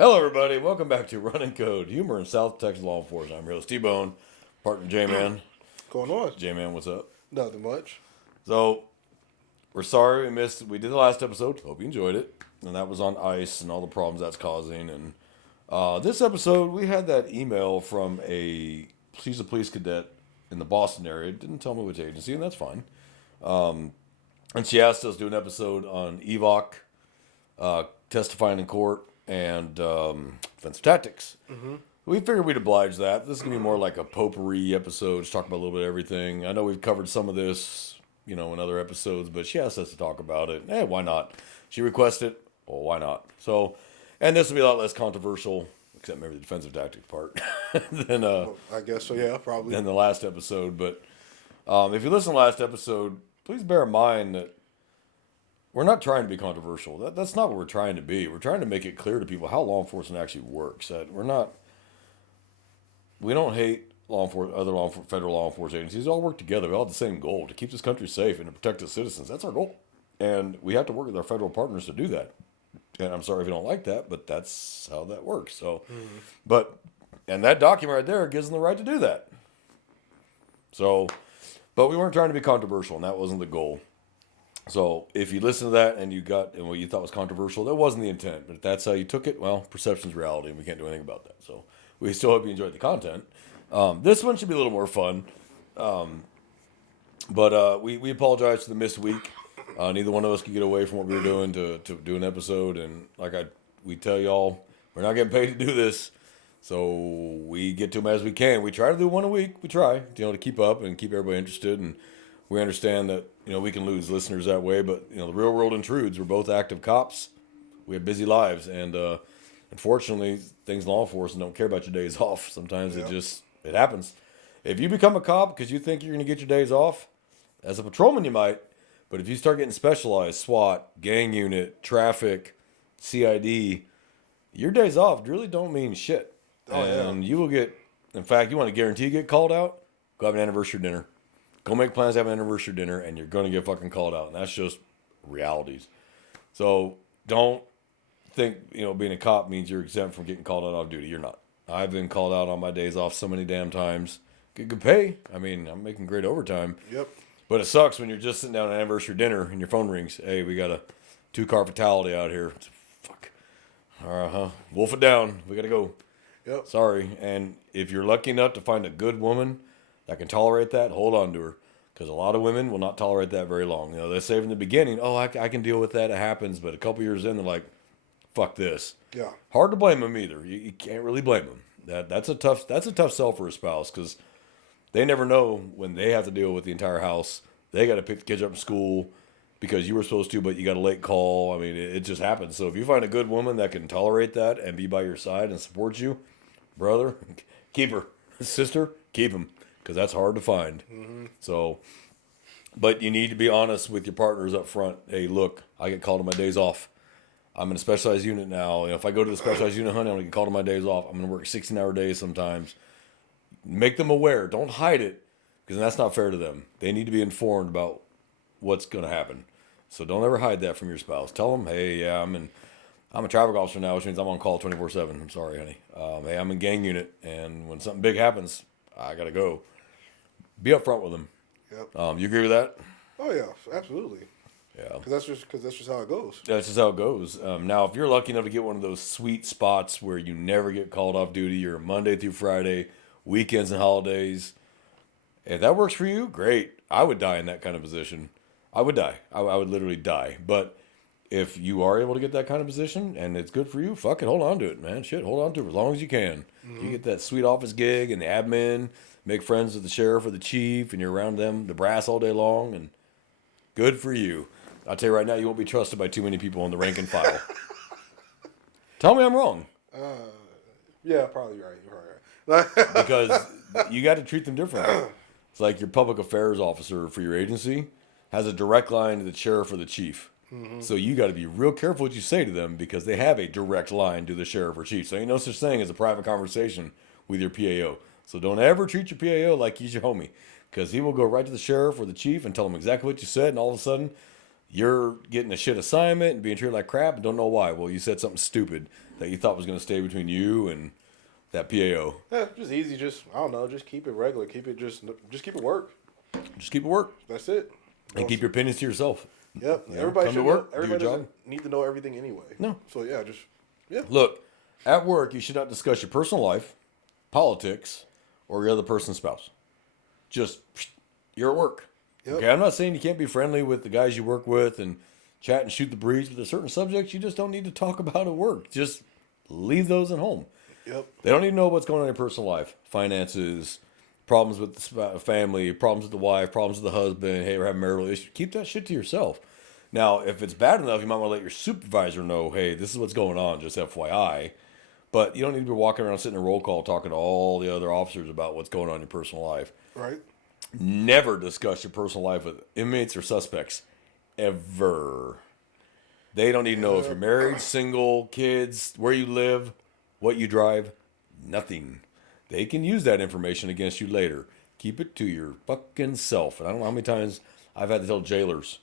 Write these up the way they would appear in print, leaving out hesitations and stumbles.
Hello, everybody. Welcome back to Running Code, humor in South Texas law enforcement. I'm your host, T-Bone, partner J-Man. Going on? J-Man, what's up? Nothing much. So, we're sorry we missed. We did the last episode. Hope you enjoyed it. And that was on ICE and all the problems that's causing. And this episode, we had that email from she's a police cadet in the Boston area. Didn't tell me which agency, and that's fine. And she asked us to do an episode on EVOC, testifying in court, and offensive tactics. We figured we'd oblige that. This is going to be more like a potpourri episode, just talk about a little bit of everything. I know we've covered some of this, in other episodes, but she asked us to talk about it. Why not? She requested, well, why not? So, and this will be a lot less controversial, except maybe the defensive tactics part, than I guess so. Yeah, probably. than the last episode. But if you listen to the last episode, please bear in mind that we're not trying to be controversial. That's not what we're trying to be. We're trying to make it clear to people how law enforcement actually works. That we don't hate federal law enforcement agencies. They all work together. We all have the same goal: to keep this country safe and to protect its citizens. That's our goal, and we have to work with our federal partners to do that. And I'm sorry if you don't like that, but that's how that works. So, and that document right there gives them the right to do that. So, but we weren't trying to be controversial, and that wasn't the goal. So if you listen to that and what you thought was controversial, that wasn't the intent. But if that's how you took it, well, perception's reality, and we can't do anything about that. So we still hope you enjoyed the content. This one should be a little more fun. But we apologize for the missed week. Neither one of us could get away from what we were doing to do an episode. And we tell y'all, we're not getting paid to do this. So we get to them as we can. We try to do one a week. We try, to keep up and keep everybody interested. And we understand that, we can lose listeners that way, but, the real world intrudes. We're both active cops. We have busy lives. And unfortunately, things in law enforcement don't care about your days off. Sometimes it happens. If you become a cop because you think you're going to get your days off, as a patrolman you might. But if you start getting specialized, SWAT, gang unit, traffic, CID, your days off really don't mean shit. And you will get, in fact, you want to guarantee you get called out? Go have an anniversary dinner. Go make plans to have an anniversary dinner, and you're going to get fucking called out. And that's just realities. So don't think, being a cop means you're exempt from getting called out off duty. You're not. I've been called out on my days off so many damn times. Get good pay. I mean, I'm making great overtime. Yep. But it sucks when you're just sitting down at an anniversary dinner and your phone rings. Hey, we got a 2-car fatality out here. Fuck. Wolf it down. We got to go. Yep. Sorry. And if you're lucky enough to find a good woman that can tolerate that, hold on to her. Because a lot of women will not tolerate that very long. They say from the beginning, I can deal with that. It happens. But a couple years in, they're like, fuck this. Yeah. Hard to blame them either. You can't really blame them. That's a tough sell for a spouse because they never know when they have to deal with the entire house. They got to pick the kids up from school because you were supposed to, but you got a late call. I mean, it just happens. So if you find a good woman that can tolerate that and be by your side and support you, brother, keep her. Sister, keep him. Because that's hard to find. So, but you need to be honest with your partners up front. Hey, look, I get called on my days off. I'm in a specialized unit now. If I go to the specialized unit, honey, I'm going to get called on my days off. I'm going to work 16-hour days sometimes. Make them aware. Don't hide it, because that's not fair to them. They need to be informed about what's going to happen. So don't ever hide that from your spouse. Tell them, hey, yeah, I'm a traffic officer now, which means I'm on call 24/7. I'm sorry, honey. Hey, I'm in gang unit, and when something big happens, I got to go. Be upfront with them. Yep. You agree with that? Oh yeah, absolutely. Yeah. Because that's just how it goes. That's just how it goes. Now, if you're lucky enough to get one of those sweet spots where you never get called off duty, you're Monday through Friday, weekends and holidays, if that works for you, great. I would die in that kind of position. I would die. I would literally die. But if you are able to get that kind of position and it's good for you, fuck it, hold on to it, man. Shit, hold on to it as long as you can. You get that sweet office gig and the admin, make friends with the sheriff or the chief, and you're around them, the brass all day long, and good for you. I'll tell you right now, you won't be trusted by too many people in the rank and file. Tell me I'm wrong. Yeah, probably right. You're right. Because you got to treat them differently. It's like your public affairs officer for your agency has a direct line to the sheriff or the chief. So you got to be real careful what you say to them because they have a direct line to the sheriff or chief. So ain't no such thing as a private conversation with your PAO. So don't ever treat your PAO like he's your homie, because he will go right to the sheriff or the chief and tell him exactly what you said, and all of a sudden you're getting a shit assignment and being treated like crap and don't know why. Well, you said something stupid that you thought was going to stay between you and that PAO. Yeah, just easy. Just I don't know. Just keep it regular. Keep it just keep it work. Just keep it work That's it. and keep your opinions to yourself. Yep. You know, Everybody come should to work, know, everybody do your doesn't job. need to know everything anyway. No. So yeah, just yeah. Look, at work, you should not discuss your personal life, politics, or your other person's spouse. Just, you're at work. Yep. Okay, I'm not saying you can't be friendly with the guys you work with and chat and shoot the breeze, but there's certain subjects you just don't need to talk about at work. Just leave those at home. Yep. They don't even know what's going on in your personal life. Finances, problems with the family, problems with the wife, problems with the husband. Hey, we're having marital issues. Keep that shit to yourself. Now, if it's bad enough, you might want to let your supervisor know, hey, this is what's going on, just FYI. But you don't need to be walking around sitting in a roll call talking to all the other officers about what's going on in your personal life. Right. Never discuss your personal life with inmates or suspects. Ever. They don't need to know if you're married, single, kids, where you live, what you drive. Nothing. They can use that information against you later. Keep it to your fucking self. And I don't know how many times I've had to tell jailers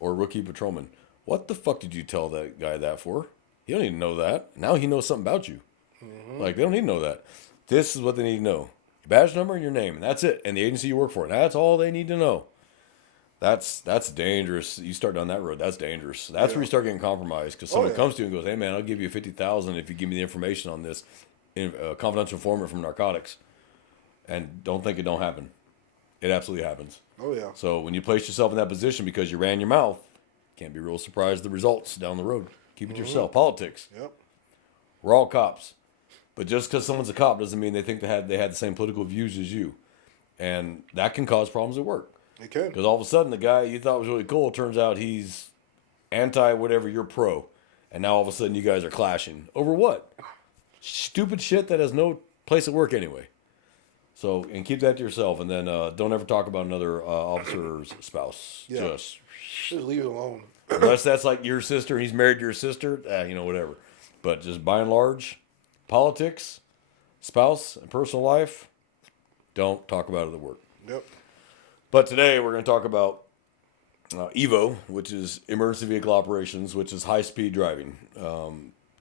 or rookie patrolmen, what the fuck did you tell that guy that for? He don't even know that. Now he knows something about you. Like, they don't need to know that. This is what they need to know. Your badge number and your name, and that's it. And the agency you work for. That's all they need to know. That's dangerous. You start down that road, that's dangerous. That's where you start getting compromised. Because someone comes to you and goes, hey, man, I'll give you $50,000 if you give me the information on this confidential informant from narcotics. And don't think it don't happen. It absolutely happens. Oh yeah. So when you place yourself in that position because you ran your mouth, can't be real surprised at the results down the road. Keep it to yourself. Politics. Yep. We're all cops. But just because someone's a cop doesn't mean they think they had the same political views as you. And that can cause problems at work. It can. Because all of a sudden the guy you thought was really cool turns out he's anti whatever, you're pro. And now all of a sudden you guys are clashing. Over what? Stupid shit that has no place at work anyway. So, and keep that to yourself. And then don't ever talk about another officer's spouse. Yeah. Just, Just leave it alone. unless that's like your sister and he's married to your sister, whatever. But just by and large, politics, spouse, and personal life, don't talk about it at work. Yep. But today we're going to talk about EVO, which is Emergency Vehicle Operations, which is high-speed driving.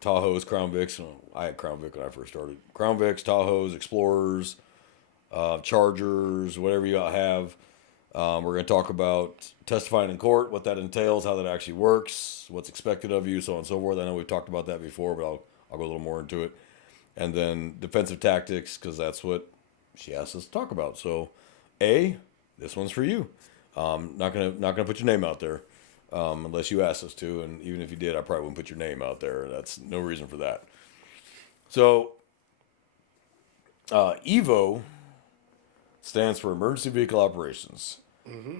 Tahoes, Crown Vics. I had Crown Vic when I first started. Crown Vics, Tahoes, Explorers, Chargers, whatever you have. We're going to talk about testifying in court, what that entails, how that actually works, what's expected of you, so on and so forth. I know we've talked about that before, but I'll go a little more into it. And then defensive tactics, because that's what she asked us to talk about. So, this one's for you. Not gonna put your name out there unless you asked us to, and even if you did, I probably wouldn't put your name out there. That's no reason for that. So, EVO stands for Emergency Vehicle Operations.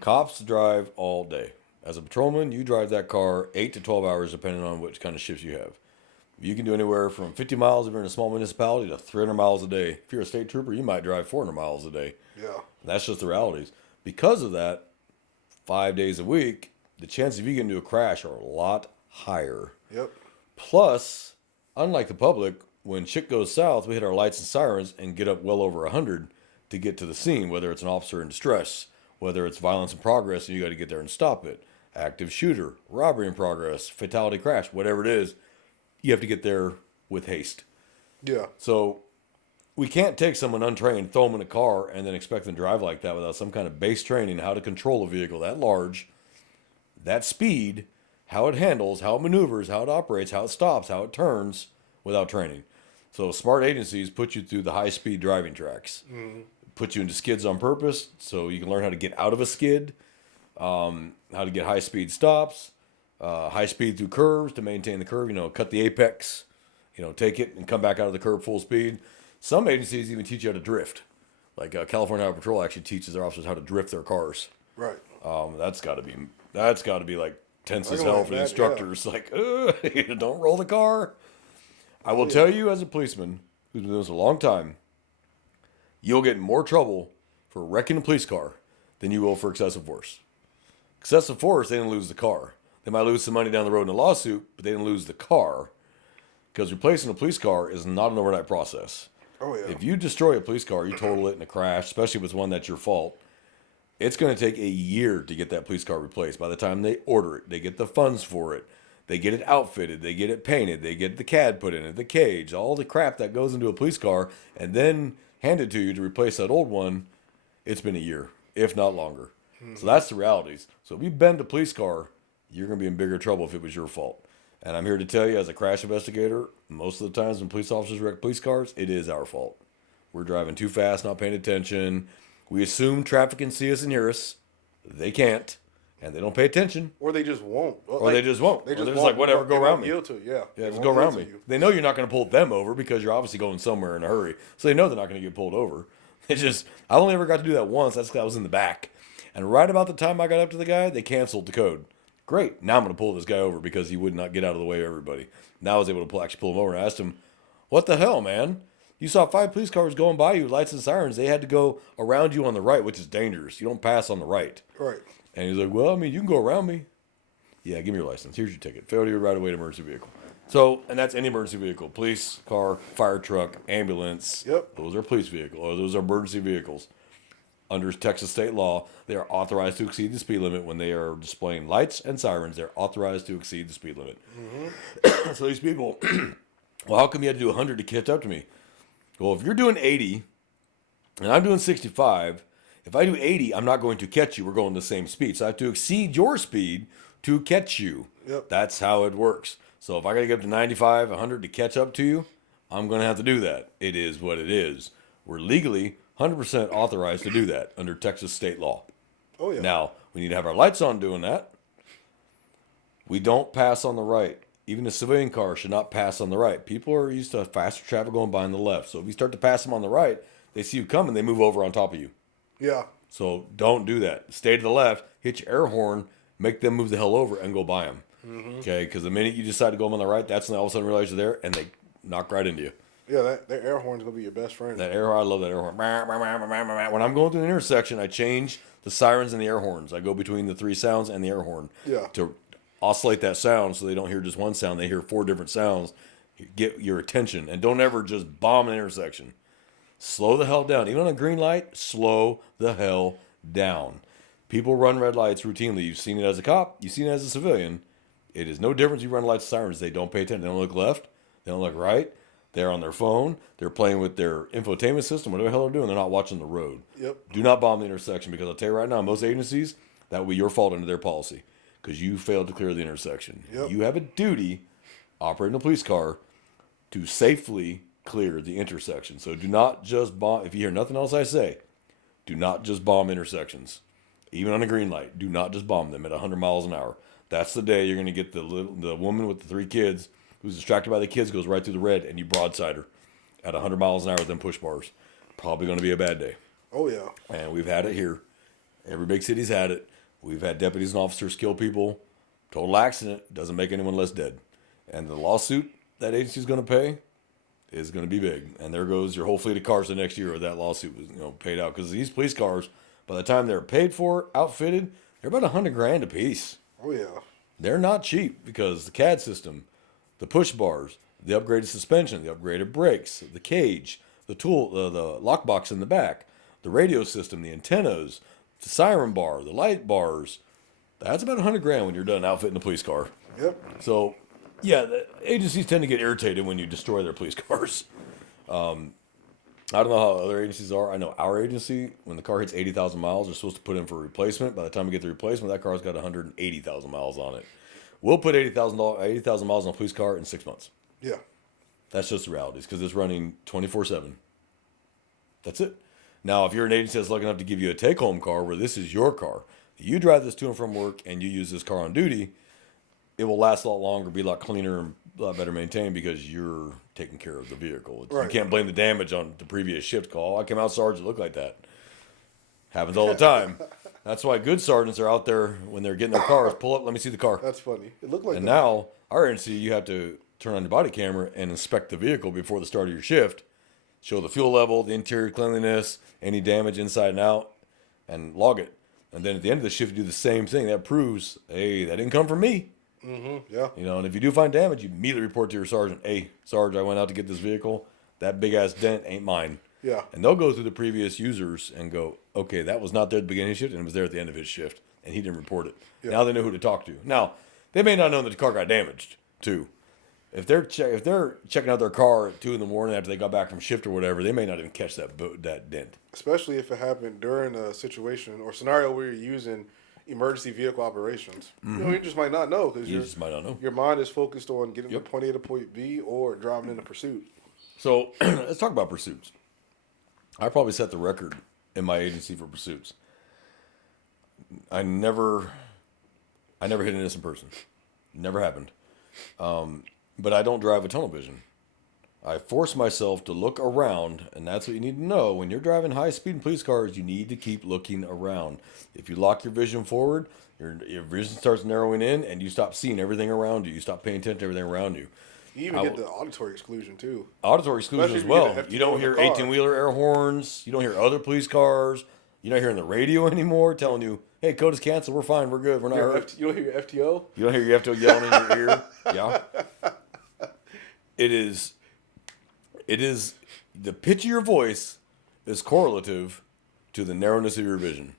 Cops drive all day. As a patrolman, you drive that car 8 to 12 hours, depending on which kind of shifts you have. You can do anywhere from 50 miles if you're in a small municipality to 300 miles a day. If you're a state trooper, you might drive 400 miles a day. Yeah. That's just the realities. Because of that, 5 days a week, the chances of you getting into a crash are a lot higher. Yep. Plus, unlike the public, when shit goes south, we hit our lights and sirens and get up well over 100 to get to the scene, whether it's an officer in distress, whether it's violence in progress and you got to get there and stop it, active shooter, robbery in progress, fatality crash, whatever it is, you have to get there with haste. Yeah. So we can't take someone untrained, throw them in a car, and then expect them to drive like that without some kind of base training, how to control a vehicle that large, that speed, how it handles, how it maneuvers, how it operates, how it stops, how it turns without training. So smart agencies put you through the high-speed driving tracks, put you into skids on purpose so you can learn how to get out of a skid, how to get high-speed stops, high speed through curves to maintain the curve, cut the apex, take it and come back out of the curve full speed. Some agencies even teach you how to drift. Like California Highway Patrol actually teaches their officers how to drift their cars. Right. That's got to be like tense as can hell for the imagine, instructors. Like, don't roll the car. I will tell you as a policeman who's been doing this a long time, you'll get in more trouble for wrecking a police car than you will for excessive force. Excessive force, they didn't lose the car. They might lose some money down the road in a lawsuit, but they didn't lose the car. Because replacing a police car is not an overnight process. Oh yeah. If you destroy a police car, you total it in a crash, especially if it's one that's your fault, It's going to take a year to get that police car replaced. By the time they order it, they get the funds for it, they get it outfitted, they get it painted, they get the CAD put in it, the cage, all the crap that goes into a police car, and then hand it to you to replace that old one. It's been a year, if not longer. So that's the realities. So if you bend a police car, you're going to be in bigger trouble if it was your fault. And I'm here to tell you, as a crash investigator, most of the times when police officers wreck police cars, it is our fault. We're driving too fast, not paying attention. We assume traffic can see us and hear us. They can't, and they don't pay attention. Or they just won't. Or they just won't. They just They're won't. like, whatever, go around me. Yield to it. Yeah, Yeah, just go around me. They know you're not going to pull them over because you're obviously going somewhere in a hurry. So they know they're not going to get pulled over. It's just, I only ever got to do that once. That's because I was in the back. And right about the time I got up to the guy, they canceled the code. Great. Now I'm going to pull this guy over because he would not get out of the way of everybody. Now I was able to actually pull him over, and I asked him, what the hell, man? You saw 5 police cars going by you, lights and sirens. They had to go around you on the right, which is dangerous. You don't pass on the right. Right. And he's like, well, I mean, you can go around me. Yeah, give me your license. Here's your ticket. Failure to ride away to emergency vehicle. So, and that's any emergency vehicle. Police, car, fire truck, ambulance. Yep. Those are police vehicles. Or those are emergency vehicles. Under Texas state law, they are authorized to exceed the speed limit when they are displaying lights and sirens. They're authorized to exceed the speed limit. Mm-hmm. So these people, well, how come you had to do 100 to catch up to me? Well, if you're doing 80 and I'm doing 65, if I do 80, I'm not going to catch you. We're going the same speed. So I have to exceed your speed to catch you. Yep. That's how it works. So if I got to get up to 95, 100 to catch up to you, I'm going to have to do that. It is what it is. We're legally 100% authorized to do that under Texas state law. Oh, yeah. Now, we need to have our lights on doing that. We don't pass on the right. Even a civilian car should not pass on the right. People are used to faster traffic going by on the left. So if you start to pass them on the right, they see you coming, they move over on top of you. Yeah. So don't do that. Stay to the left, hit your air horn, make them move the hell over, and go by them. Mm-hmm. Okay? Because the minute you decide to go on the right, that's when they all of a sudden realize you're there, and they knock right into you. Yeah, that air horn's going to be your best friend. That air horn, I love that air horn. When I'm going through an intersection, I change the sirens and the air horns. I go between the 3 sounds and the air horn. Yeah. To oscillate that sound so they don't hear just one sound. They hear 4 different sounds. Get your attention. And don't ever just bomb an intersection. Slow the hell down. Even on a green light, slow the hell down. People run red lights routinely. You've seen it as a cop. You've seen it as a civilian. It is no difference. You run lights and sirens. They don't pay attention. They don't look left. They don't look right. They're on their phone. They're playing with their infotainment system. Whatever the hell they're doing, they're not watching the road. Yep. Do not bomb the intersection because I'll tell you right now, most agencies, that will be your fault under their policy because you failed to clear the intersection. Yep. You have a duty, operating a police car, to safely clear the intersection. So do not just bomb. If you hear nothing else I say, do not just bomb intersections. Even on a green light, do not just bomb them at 100 miles an hour. That's the day you're going to get the woman with the 3 kids who's distracted by the kids, goes right through the red, and you broadside her at 100 miles an hour with them push bars. Probably going to be a bad day. Oh, yeah. And we've had it here. Every big city's had it. We've had deputies and officers kill people. Total accident doesn't make anyone less dead. And the lawsuit that agency's going to pay is going to be big. And there goes your whole fleet of cars the next year where that lawsuit was paid out. Because these police cars, by the time they're paid for, outfitted, they're about $100,000 a piece. Oh, yeah. They're not cheap because the CAD system, the push bars, the upgraded suspension, the upgraded brakes, the cage, the tool, the lockbox in the back, the radio system, the antennas, the siren bar, the light bars. That's about $100,000 when you're done outfitting a police car. Yep. So, yeah, the agencies tend to get irritated when you destroy their police cars. I don't know how other agencies are. I know our agency, when the car hits 80,000 miles, they're supposed to put in for a replacement. By the time we get the replacement, that car's got 180,000 miles on it. We'll put 80,000 miles on a police car in 6 months. Yeah. That's just the realities because it's running 24/7. That's it. Now, if you're an agency that's lucky enough to give you a take-home car where this is your car, you drive this to and from work and you use this car on duty, it will last a lot longer, be a lot cleaner, and a lot better maintained because you're taking care of the vehicle. Right. You can't blame the damage on the previous shift call. I came out, Sergeant, looked like that. Happens all the time. That's why good sergeants are out there when they're getting their cars. Pull up, let me see the car. That's funny. It looked like And that. now, our agency, you have to turn on your body camera and inspect the vehicle before the start of your shift. Show the fuel level, the interior cleanliness, any damage inside and out, and log it. And then at the end of the shift, you do the same thing. That proves, hey, that didn't come from me. Mm-hmm. Yeah. And if you do find damage, you immediately report to your sergeant, hey, Sarge, I went out to get this vehicle. That big-ass dent ain't mine. Yeah. And they'll go through the previous users and go, okay, that was not there at the beginning of his shift and it was there at the end of his shift. And he didn't report it. Yeah. Now they know who to talk to. Now, they may not know that the car got damaged, too. If they're checking out their car at 2 a.m. after they got back from shift or whatever, they may not even catch that dent. Especially if it happened during a situation or scenario where you're using emergency vehicle operations. You just might not know because You just might not know. your mind is focused on getting to point A to point B or driving in a pursuit. So let's talk about pursuits. I probably set the record in my agency for pursuits. I never hit an innocent person. Never happened. But I don't drive with tunnel vision. I force myself to look around, and that's what you need to know. When you're driving high-speed police cars, you need to keep looking around. If you lock your vision forward, your vision starts narrowing in, and you stop seeing everything around you. You stop paying attention to everything around you. You even get the auditory exclusion, too. Auditory exclusion as well. You don't hear 18-wheeler air horns. You don't hear other police cars. You're not hearing the radio anymore telling you, hey, code is canceled. We're fine. We're good. We're not hurt. You don't hear your FTO? You don't hear your FTO yelling in your ear. Yeah. It is the pitch of your voice is correlative to the narrowness of your vision.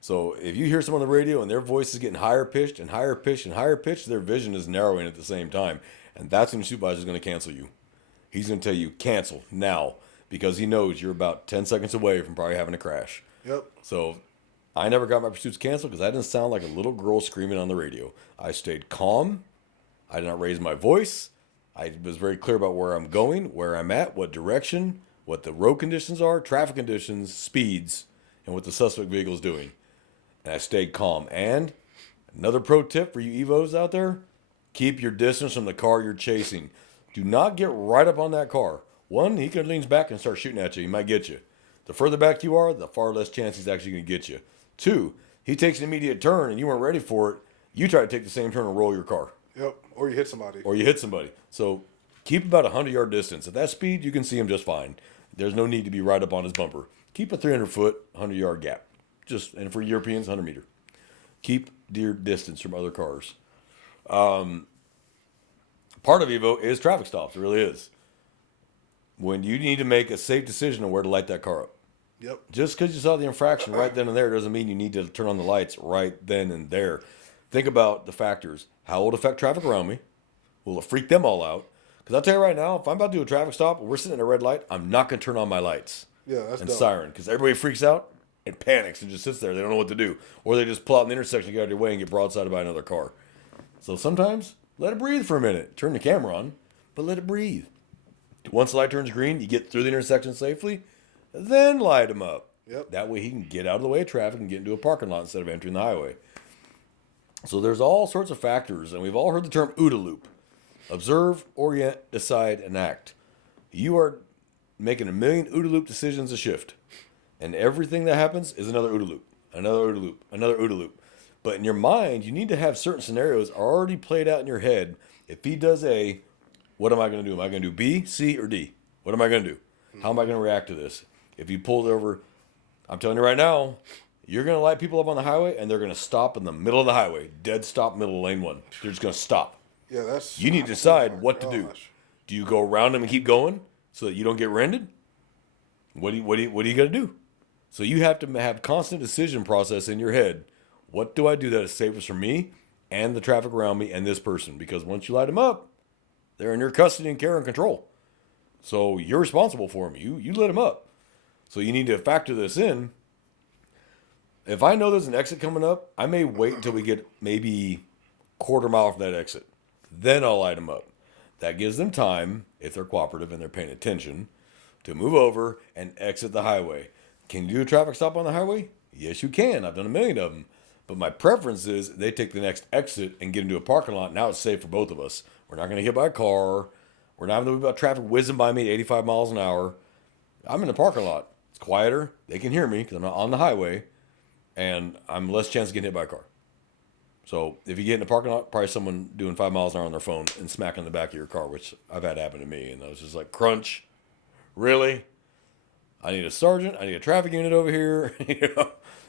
So if you hear someone on the radio and their voice is getting higher pitched and higher pitched and higher pitched, their vision is narrowing at the same time. And that's when your supervisor is going to cancel you. He's going to tell you, cancel now, because he knows you're about 10 seconds away from probably having a crash. Yep. So I never got my pursuits canceled because I didn't sound like a little girl screaming on the radio. I stayed calm. I did not raise my voice. I was very clear about where I'm going, where I'm at, what direction, what the road conditions are, traffic conditions, speeds, and what the suspect vehicle is doing. And I stayed calm. And another pro tip for you Evos out there, keep your distance from the car you're chasing. Do not get right up on that car. One, he could lean back and start shooting at you. He might get you. The further back you are, the far less chance he's actually going to get you. Two, he takes an immediate turn and you weren't ready for it. You try to take the same turn and roll your car. Yep. Or you hit somebody. So keep about 100-yard distance. At that speed, you can see him just fine. There's no need to be right up on his bumper. Keep a 300-foot, 100-yard gap. And for Europeans, 100 meter. Keep your distance from other cars. Part of Evo is traffic stops. It really is. When you need to make a safe decision on where to light that car up. Yep. Just because you saw the infraction right then and there doesn't mean you need to turn on the lights right then and there. Think about the factors. How will it affect traffic around me? Will it freak them all out? Because I'll tell you right now, if I'm about to do a traffic stop and we're sitting at a red light, I'm not going to turn on my lights. Yeah, that's and dumb. siren. Because everybody freaks out and panics and just sits there. They don't know what to do. Or they just pull out in the intersection, get out of your way, and get broadsided by another car. So sometimes, let it breathe for a minute. Turn the camera on, but let it breathe. Once the light turns green, you get through the intersection safely, then light him up. Yep. That way he can get out of the way of traffic and get into a parking lot instead of entering the highway. So there's all sorts of factors, and we've all heard the term OODA loop. Observe, orient, decide, and act. You are making a million OODA loop decisions a shift. And everything that happens is another OODA loop, another OODA loop, another OODA loop. But in your mind, you need to have certain scenarios already played out in your head. If he does A, what am I going to do? Am I going to do B, C, or D? What am I going to do? How am I going to react to this? If he pulls over, I'm telling you right now, you're going to light people up on the highway, and they're going to stop in the middle of the highway. Dead stop, middle of lane one. They're just going to stop. Yeah, that's... You need to decide what to do. Do you go around them and keep going so that you don't get rented? What are you going to do? So you have to have constant decision process in your head. What do I do that is safest for me and the traffic around me and this person? Because once you light them up, they're in your custody and care and control. So you're responsible for them. You lit them up. So you need to factor this in. If I know there's an exit coming up, I may wait until we get maybe quarter mile from that exit. Then I'll light them up. That gives them time, if they're cooperative and they're paying attention, to move over and exit the highway. Can you do a traffic stop on the highway? Yes, you can. I've done a million of them. But my preference is they take the next exit and get into a parking lot. Now it's safe for both of us. We're not going to get by a car. We're not going to worry about traffic whizzing by me at 85 miles an hour. I'm in the parking lot. It's quieter. They can hear me because I'm not on the highway. And I'm less chance of getting hit by a car. So if you get in the parking lot, probably someone doing 5 miles an hour on their phone and smacking the back of your car, which I've had happen to me. And I was just like, crunch. Really? I need a sergeant. I need a traffic unit over here.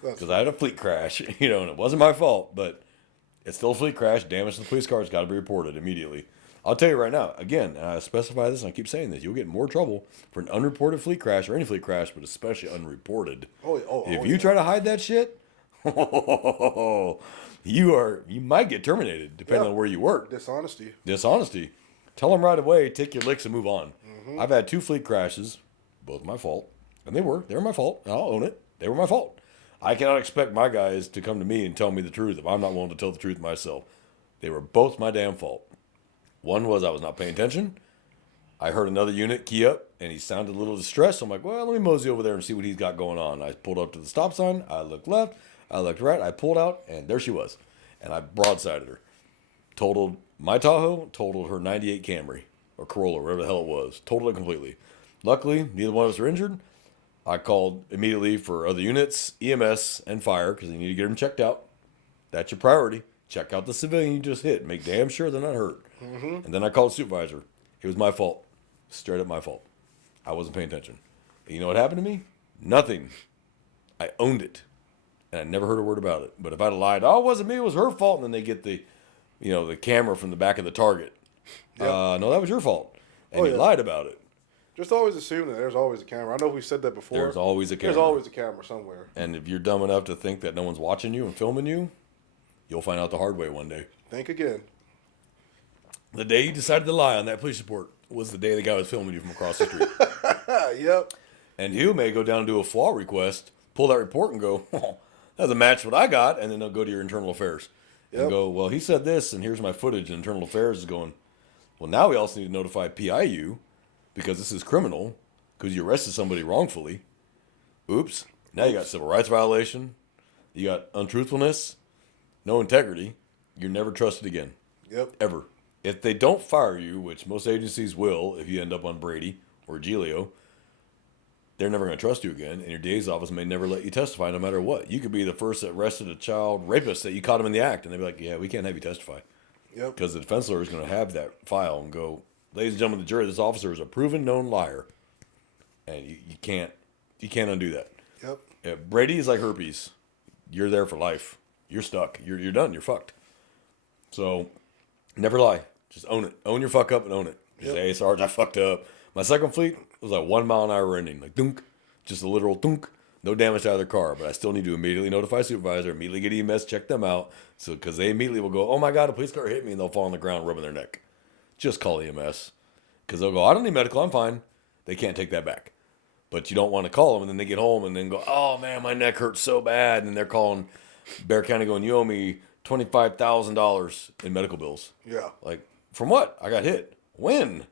Because I had a fleet crash, and it wasn't my fault, but it's still a fleet crash. Damage to the police car has got to be reported immediately. I'll tell you right now, again, and I specify this and I keep saying this, you'll get more trouble for an unreported fleet crash or any fleet crash, but especially unreported. If you try to hide that shit, you might get terminated depending on where you work. Dishonesty. Tell them right away, take your licks and move on. Mm-hmm. I've had 2 fleet crashes, both my fault. And they were my fault. I'll own it. They were my fault. I cannot expect my guys to come to me and tell me the truth if I'm not willing to tell the truth myself. They were both my damn fault. One was I was not paying attention. I heard another unit key up, and he sounded a little distressed. So I'm like, well, let me mosey over there and see what he's got going on. I pulled up to the stop sign. I looked left. I looked right. I pulled out, and there she was. And I broadsided her. Totaled my Tahoe, totaled her 98 Camry, or Corolla, whatever the hell it was. Totaled it completely. Luckily, neither one of us were injured. I called immediately for other units, EMS, and fire, because they need to get them checked out. That's your priority. Check out the civilian you just hit. Make damn sure they're not hurt. Mm-hmm. And then I called the supervisor. It was my fault. Straight up my fault. I wasn't paying attention. And you know what happened to me? Nothing. I owned it. And I never heard a word about it. But if I'd lied, oh, it wasn't me, it was her fault. And then they get the camera from the back of the target. Yep. No, that was your fault. And you lied about it. Just always assume that there's always a camera. I know we said that before. There's always a camera. There's always a camera somewhere. And if you're dumb enough to think that no one's watching you and filming you, you'll find out the hard way one day. Think again. The day you decided to lie on that police report was the day the guy was filming you from across the street. Yep. And you may go down and do a FOIA request, pull that report and go, oh, that doesn't match what I got, and then they'll go to your internal affairs. And go, well, he said this, and here's my footage, and internal affairs is going, well, now we also need to notify PIU, because this is criminal, because you arrested somebody wrongfully. Oops. Now you got civil rights violation. You got untruthfulness. No integrity. You're never trusted again. Yep. Ever. If they don't fire you, which most agencies will if you end up on Brady or Giglio, they're never going to trust you again, and your DA's office may never let you testify no matter what. You could be the first that arrested a child rapist that you caught him in the act, and they'd be like, yeah, we can't have you testify. Yep. Because the defense lawyer is going to have that file and go, ladies and gentlemen of the jury, this officer is a proven known liar. And you can't undo that. Yep. Yeah, Brady is like herpes. You're there for life. You're stuck. You're done. You're fucked. So never lie. Just own it. Own your fuck up and own it. Just say, hey, Sarge, I fucked up. My second fleet was like 1 mile an hour ending. Like dunk. Just a literal dunk. No damage to either car. But I still need to immediately notify supervisor, immediately get EMS, check them out. So because they immediately will go, oh my God, a police car hit me, and they'll fall on the ground rubbing their neck. Just call EMS. Because they'll go, I don't need medical, I'm fine. They can't take that back. But you don't want to call them, and then they get home and then go, oh man, my neck hurts so bad. And they're calling Bear County going, you owe me $25,000 in medical bills. Yeah. Like, from what? I got hit. When?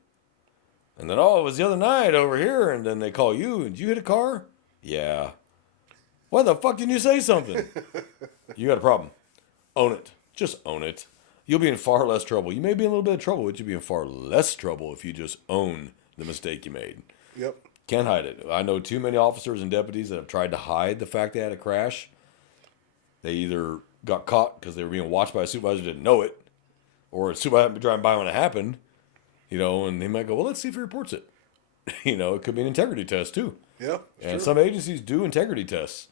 And then, oh, it was the other night over here. And then they call you, and did you hit a car? Yeah. Why the fuck didn't you say something? You got a problem. Own it. Just own it. You'll be in far less trouble. You may be in a little bit of trouble, but you'll be in far less trouble if you just own the mistake you made. Yep. Can't hide it. I know too many officers and deputies that have tried to hide the fact they had a crash. They either got caught because they were being watched by a supervisor who didn't know it, or a supervisor happened to be driving by when it happened, and they might go, well, let's see if he reports it. It could be an integrity test too. Yeah. And some agencies do integrity tests.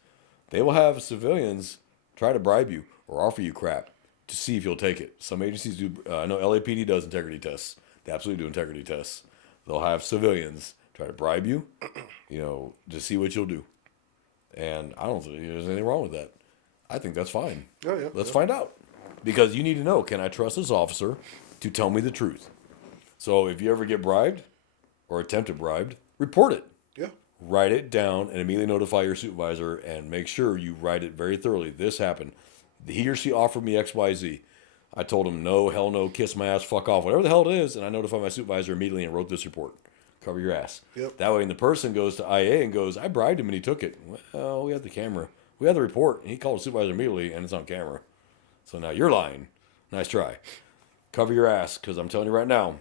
They will have civilians try to bribe you or offer you crap to see if you'll take it. Some agencies do. I know LAPD does integrity tests. They absolutely do integrity tests. They'll have civilians try to bribe you, to see what you'll do. And I don't think there's anything wrong with that. I think that's fine. Let's find out. Because you need to know, can I trust this officer to tell me the truth? So if you ever get bribed or attempted bribed, report it. Yeah. Write it down and immediately notify your supervisor and make sure you write it very thoroughly. This happened. He or she offered me XYZ. I told him no, hell no, kiss my ass, fuck off, whatever the hell it is, and I notified my supervisor immediately and wrote this report. Cover your ass. Yep. That way, when the person goes to IA and goes, I bribed him and he took it. Well, we have the camera. We have the report. And he called the supervisor immediately and it's on camera. So now you're lying. Nice try. Cover your ass, because I'm telling you right now,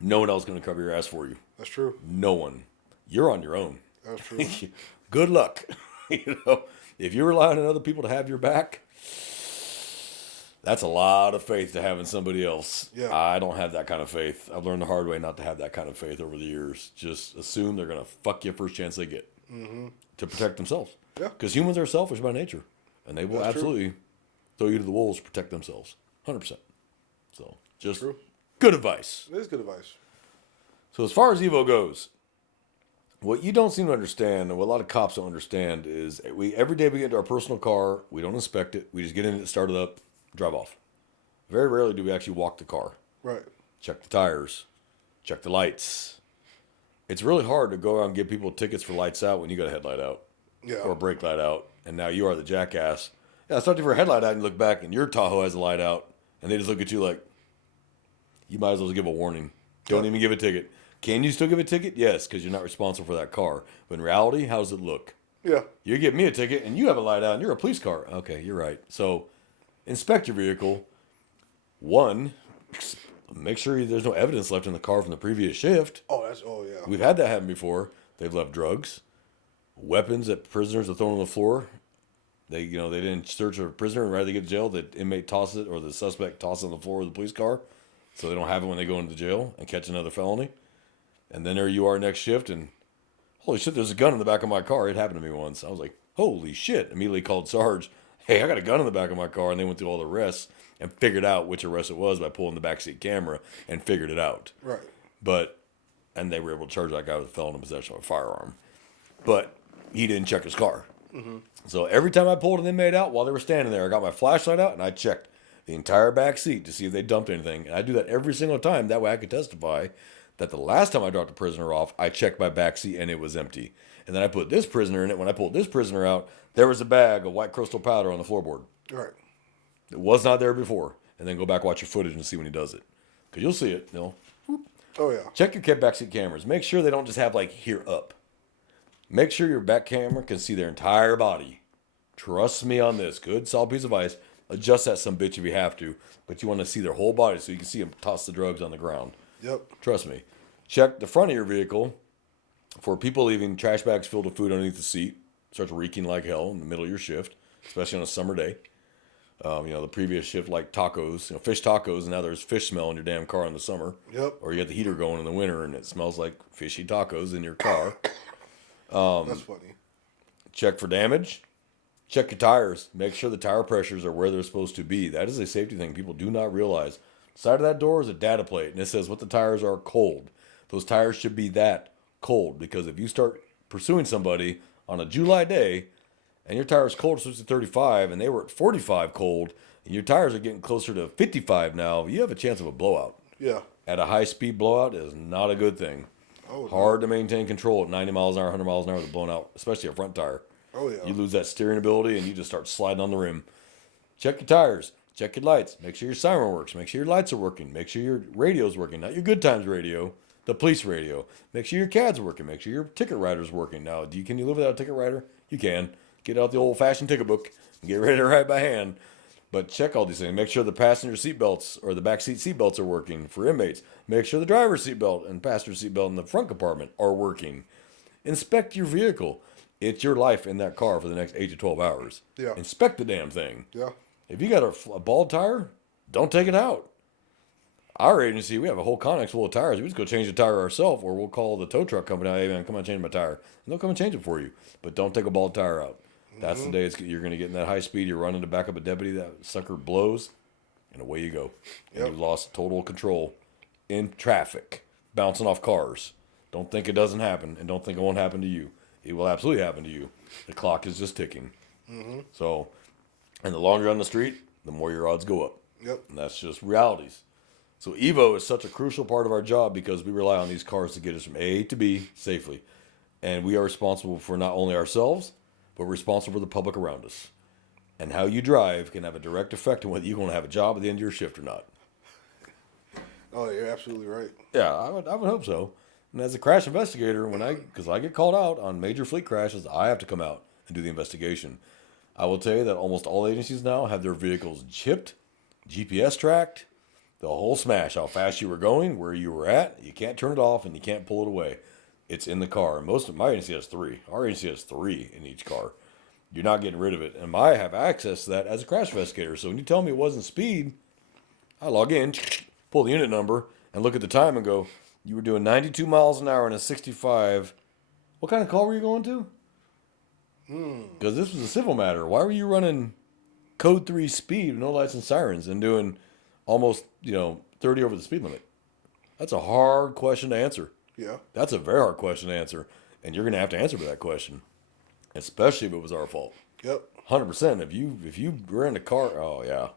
no one else is going to cover your ass for you. That's true. No one. You're on your own. That's true. Good luck. If you rely on other people to have your back, that's a lot of faith to have in somebody else. Yeah. I don't have that kind of faith. I've learned the hard way not to have that kind of faith over the years. Just assume they're going to fuck you first chance they get to protect themselves. Yeah. Because humans are selfish by nature. And they will That's absolutely throw you to the wolves to protect themselves. 100%. So just Good advice. It is good advice. So as far as Evo goes, what you don't seem to understand, and what a lot of cops don't understand, is every day we get into our personal car, we don't inspect it. We just get in it, start it up, drive off. Very rarely do we actually walk the car. Right. Check the tires. Check the lights. It's really hard to go around and give people tickets for lights out when you got a headlight out. Yeah. Or a brake light out. And now you are the jackass. Yeah, it's not for a headlight out and you look back and your Tahoe has a light out. And they just look at you like, you might as well give a warning. Don't even give a ticket. Can you still give a ticket? Yes, because you're not responsible for that car. But in reality, how does it look? Yeah. You give me a ticket and you have a light out and you're a police car. Okay, you're right. So inspect your vehicle. One, make sure there's no evidence left in the car from the previous shift. Oh yeah. We've had that happen before. They've left drugs, weapons that prisoners are thrown on the floor. They didn't search a prisoner and rather they get to jail, the inmate tosses it or the suspect tosses it on the floor of the police car, so they don't have it when they go into jail and catch another felony. And then there you are next shift, and holy shit, there's a gun in the back of my car. It happened to me once. I was like, holy shit! Immediately called Sarge. Hey, I got a gun in the back of my car, and they went through all the arrests and figured out which arrest it was by pulling the backseat camera and figured it out. Right. And they were able to charge that guy with felon in possession of a firearm. But he didn't check his car. Mm-hmm. So every time I pulled an inmate out while they were standing there, I got my flashlight out and I checked the entire back seat to see if they dumped anything. And I do that every single time. That way I could testify that the last time I dropped a prisoner off, I checked my back seat and it was empty. And then I put this prisoner in it. When I pulled this prisoner out, there was a bag of white crystal powder on the floorboard. Right. It was not there before. And then go back, watch your footage and see when he does it. Because you'll see it. Oh yeah. Check your backseat cameras. Make sure they don't just have like here up. Make sure your back camera can see their entire body. Trust me on this. Good solid piece of advice. Adjust that some bitch if you have to. But you want to see their whole body so you can see them toss the drugs on the ground. Yep. Trust me. Check the front of your vehicle for people leaving trash bags filled with food underneath the seat. Starts reeking like hell in the middle of your shift, especially on a summer day. The previous shift, like tacos, fish tacos, and now there's fish smell in your damn car in the summer. Yep. Or you got the heater going in the winter and it smells like fishy tacos in your car. That's funny. Check for damage. Check your tires. Make sure the tire pressures are where they're supposed to be. That is a safety thing people do not realize. Side of that door is a data plate, and it says what the tires are cold. Those tires should be that cold, because if you start pursuing somebody on a July day, and your tire is cold, so it's at 35, and they were at 45 cold, and your tires are getting closer to 55 now, you have a chance of a blowout. Yeah. At a high-speed blowout is not a good thing. Oh, Hard to maintain control at 90 miles an hour, 100 miles an hour with a blown out, especially a front tire. Oh yeah. You lose that steering ability, and you just start sliding on the rim. Check your tires. Check your lights. Make sure your siren works. Make sure your lights are working. Make sure your radio's working. Not your good times radio, the police radio. Make sure your CAD's working. Make sure your ticket writer's working. Now, can you live without a ticket writer? You can. Get out the old-fashioned ticket book and get ready to write by hand. But check all these things. Make sure the passenger seat belts or the back seat seat belts are working for inmates. Make sure the driver's seat belt and passenger seat belt in the front compartment are working. Inspect your vehicle. It's your life in that car for the next 8 to 12 hours. Yeah. Inspect the damn thing. Yeah. If you got a bald tire, don't take it out. Our agency, we have a whole Connex full of tires. We just go change the tire ourselves, or we'll call the tow truck company. Hey man, come on, change my tire. And they'll come and change it for you. But don't take a bald tire out. That's the day you're going to get in that high speed. You're running to back up a deputy. That sucker blows, and away you go. And Yep. you've lost total control in traffic, bouncing off cars. Don't think it doesn't happen, and don't think it won't happen to you. It will absolutely happen to you. The clock is just ticking. So, and the longer you're on the street, the more your odds go up. Yep. And that's just realities. So Evo is such a crucial part of our job because we rely on these cars to get us from A to B safely. And we are responsible for not only ourselves, but we're responsible for the public around us. And how you drive can have a direct effect on whether you're going to have a job at the end of your shift or not. Oh, you're absolutely right. Yeah, I would hope so. And as a crash investigator, because I get called out on major fleet crashes, I have to come out and do the investigation. I will tell you that almost all agencies now have their vehicles chipped, GPS tracked, the whole smash, how fast you were going, where you were at. You can't turn it off and you can't pull it away. It's in the car. And most of my agency has 3. Our agency has 3 in each car. You're not getting rid of it. And I have access to that as a crash investigator. So when you tell me it wasn't speed, I log in, pull the unit number, and look at the time and go, you were doing 92 miles an hour in a 65. What kind of call were you going to? Because this was a civil matter. Why were you running code 3 speed with no lights and sirens and doing almost, 30 over the speed limit? That's a hard question to answer. Yeah. That's a very hard question to answer. And you're going to have to answer for that question, especially if it was our fault. Yep. 100%. If you were in the car, oh, yeah.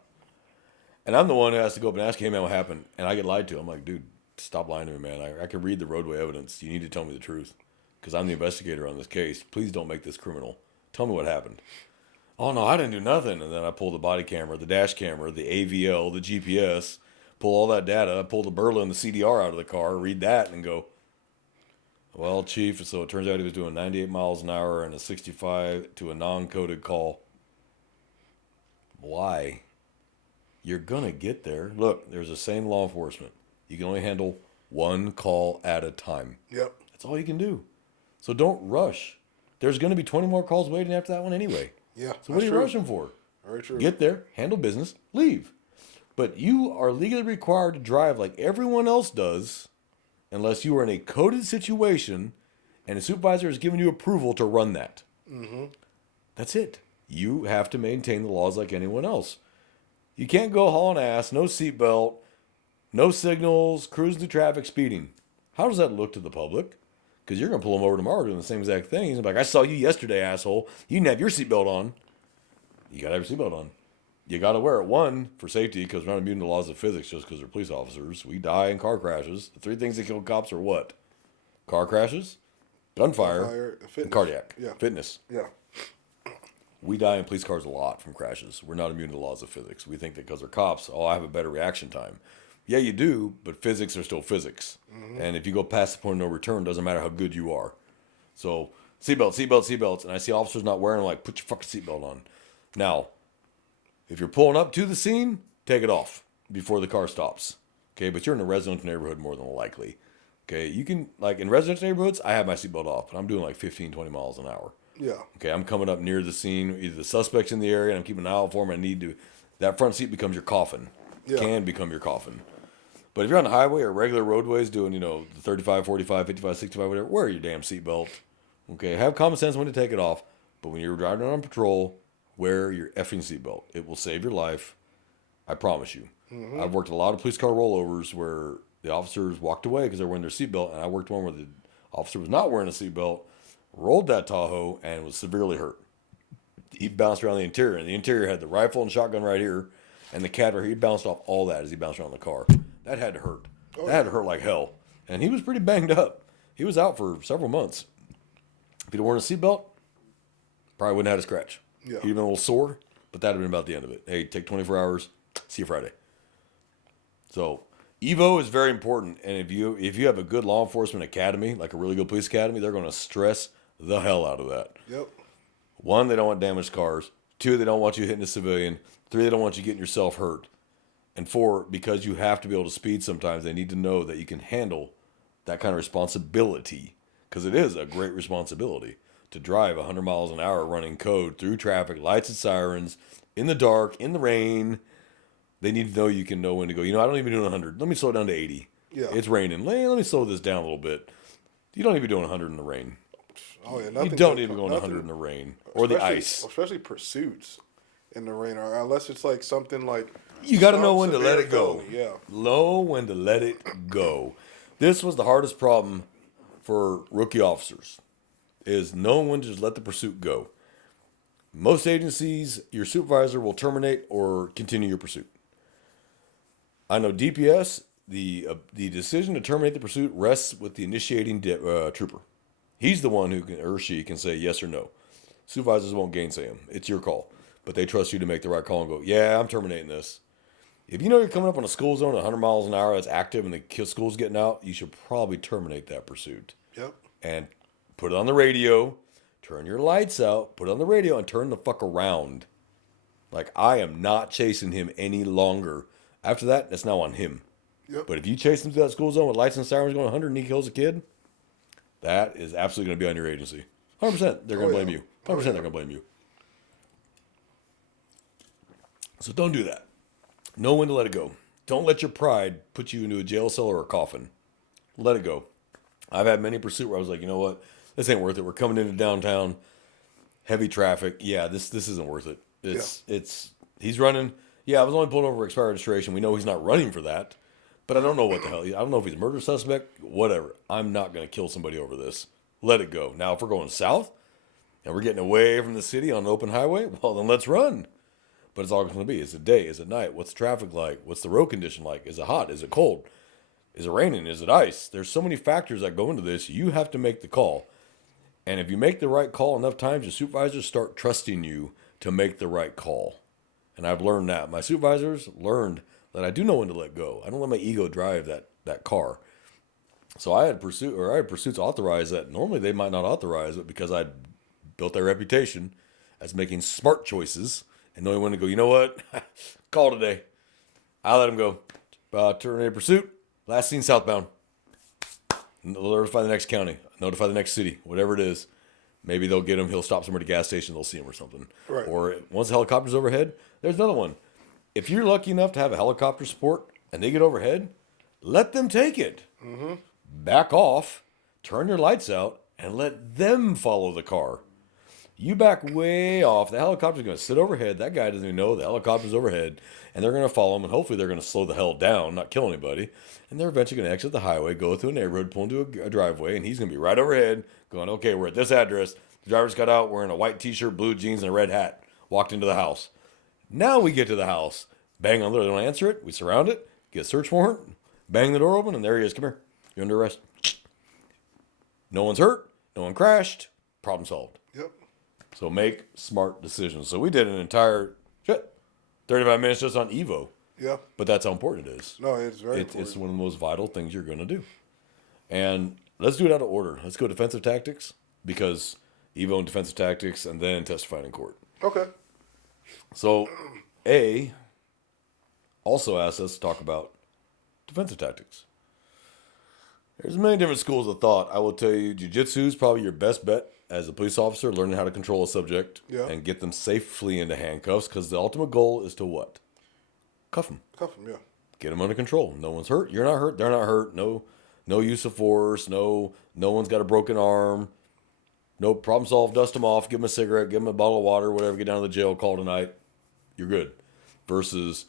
And I'm the one who has to go up and ask, hey, man, what happened? And I get lied to. I'm like, dude, stop lying to me, man. I can read the roadway evidence. You need to tell me the truth because I'm the investigator on this case. Please don't make this criminal. Tell me what happened. Oh, no, I didn't do nothing. And then I pull the body camera, the dash camera, the AVL, the GPS, pull all that data, pull the Berlin, the CDR out of the car, read that, and go, well, Chief, so it turns out he was doing 98 miles an hour and a 65 to a non-coded call. Why? You're going to get there. Look, there's a saying in law enforcement. You can only handle one call at a time. Yep. That's all you can do. So don't rush. There's going to be 20 more calls waiting after that one anyway. Yeah. So what are you rushing for? Very true. Get there, handle business, leave. But you are legally required to drive like everyone else does unless you are in a coded situation and a supervisor has given you approval to run that. Mm-hmm. That's it. You have to maintain the laws like anyone else. You can't go hauling ass, no seatbelt, no signals, cruising through traffic, speeding. How does that look to the public? Because you're going to pull them over tomorrow doing the same exact thing. He's like, I saw you yesterday, asshole. You didn't have your seatbelt on. You got to have your seatbelt on. You got to wear it, one, for safety, because we're not immune to the laws of physics just because they're police officers. We die in car crashes. The three things that kill cops are what? Car crashes, gunfire, and cardiac. Yeah. Fitness. Yeah. We die in police cars a lot from crashes. We're not immune to the laws of physics. We think that because we're cops, I have a better reaction time. Yeah, you do, but physics are still physics. Mm-hmm. And if you go past the point of no return, doesn't matter how good you are. So, seatbelts. And I see officers not wearing them, like, put your fucking seatbelt on. Now, if you're pulling up to the scene, take it off before the car stops. Okay, but you're in a residential neighborhood more than likely. Okay, you can, like, in residential neighborhoods, I have my seatbelt off, but I'm doing like 15, 20 miles an hour. Yeah. Okay, I'm coming up near the scene, either the suspect's in the area, and I'm keeping an eye out for him. That front seat becomes your coffin. Yeah. Can become your coffin. But if you're on the highway or regular roadways doing, the 35, 45, 55, 65, whatever, wear your damn seatbelt. Okay, have common sense when to take it off. But when you're driving on patrol, wear your effing seatbelt. It will save your life. I promise you. Mm-hmm. I've worked a lot of police car rollovers where the officers walked away because they're wearing their seatbelt, and I worked one where the officer was not wearing a seatbelt, rolled that Tahoe, and was severely hurt. He bounced around the interior, and the interior had the rifle and shotgun right here, and the cat right here. He bounced off all that as he bounced around the car. That had to hurt. That had to hurt like hell. And he was pretty banged up. He was out for several months. If he'd worn a seatbelt, probably wouldn't have had a scratch. Yeah. He'd been a little sore, but that'd have been about the end of it. Hey, take 24 hours. See you Friday. So Evo is very important, and if you have a good law enforcement academy, like a really good police academy, they're going to stress the hell out of that. Yep. One, they don't want damaged cars. Two, they don't want you hitting a civilian. Three, they don't want you getting yourself hurt. And four, because you have to be able to speed sometimes, they need to know that you can handle that kind of responsibility, because it is a great responsibility to drive 100 miles an hour running code through traffic, lights and sirens, in the dark, in the rain. They need to know you can know when to go. I don't even do 100. Let me slow it down to 80. Yeah. It's raining. Let me slow this down a little bit. You don't even do 100 in the rain. Oh, yeah. You don't even go 100 in the rain or the ice. Especially pursuits in the rain, or unless it's like something like. You got to know when to let it go. Yeah. Know when to let it go. This was the hardest problem for rookie officers, is knowing when to just let the pursuit go. Most agencies, your supervisor will terminate or continue your pursuit. I know DPS, the decision to terminate the pursuit rests with the initiating trooper. He's the one who can, or she can say yes or no. Supervisors won't gainsay him. It's your call. But they trust you to make the right call and go, yeah, I'm terminating this. If you know you're coming up on a school zone at 100 miles an hour that's active and the school's getting out, you should probably terminate that pursuit. Yep. And put it on the radio, turn your lights out, put it on the radio, and turn the fuck around. Like, I am not chasing him any longer. After that, it's now on him. Yep. But if you chase him through that school zone with lights and sirens going 100 and he kills a kid, that is absolutely going to be on your agency. 100%. They're going to blame you. 100% they're going to blame you. So don't do that. Know when to let it go. Don't let your pride put you into a jail cell or a coffin. Let it go. I've had many pursuits where I was like, you know what? This ain't worth it. We're coming into downtown. Heavy traffic. Yeah, this isn't worth it. He's running. Yeah, I was only pulled over for expired registration. We know he's not running for that. But I don't know what the hell. I don't know if he's a murder suspect, whatever. I'm not going to kill somebody over this. Let it go. Now, if we're going south and we're getting away from the city on an open highway, well, then let's run. But it's all going to be. Is it day? Is it night? What's the traffic like? What's the road condition like? Is it hot? Is it cold? Is it raining? Is it ice? There's so many factors that go into this. You have to make the call. And if you make the right call enough times, your supervisors start trusting you to make the right call. And I've learned that. My supervisors learned that I do know when to let go. I don't let my ego drive that car. So I had pursuits authorized that normally they might not authorize it because I'd built their reputation as making smart choices and knowing when to go, you know what? Call today. I let him go. Terminated pursuit. Last seen southbound. Notify the next county. Notify the next city. Whatever it is. Maybe they'll get him. He'll stop somewhere at a gas station. They'll see him or something. Right. Or once the helicopter's overhead, there's another one. If you're lucky enough to have a helicopter support and they get overhead, let them take it. Mm-hmm. Back off, turn your lights out, and let them follow the car. You back way off, the helicopter's going to sit overhead. That guy doesn't even know the helicopter's overhead, and they're going to follow him, and hopefully they're going to slow the hell down, not kill anybody. And they're eventually going to exit the highway, go through a neighborhood, pull into a driveway, and he's going to be right overhead going, okay, we're at this address. The driver's got out wearing a white t-shirt, blue jeans, and a red hat. Walked into the house. Now we get to the house. Bang on the door. They don't answer it. We surround it. Get a search warrant. Bang the door open, and there he is. Come here. You're under arrest. No one's hurt. No one crashed. Problem solved. Yep. So make smart decisions. So we did an entire 35 minutes just on Evo. Yeah. But that's how important it is. No, it's very important. It's one of the most vital things you're going to do. And let's do it out of order. Let's go defensive tactics because Evo and defensive tactics and then testifying in court. Okay. So A also asked us to talk about defensive tactics. There's many different schools of thought. I will tell you, jiu-jitsu is probably your best bet as a police officer, learning how to control a subject and get them safely into handcuffs because the ultimate goal is to what? Cuff them. Cuff them, yeah. Get them under control. No one's hurt. You're not hurt. They're not hurt. No use of force. No one's got a broken arm. No problem solved. Dust them off. Give them a cigarette. Give them a bottle of water. Whatever. Get down to the jail. Call tonight. You're good. Versus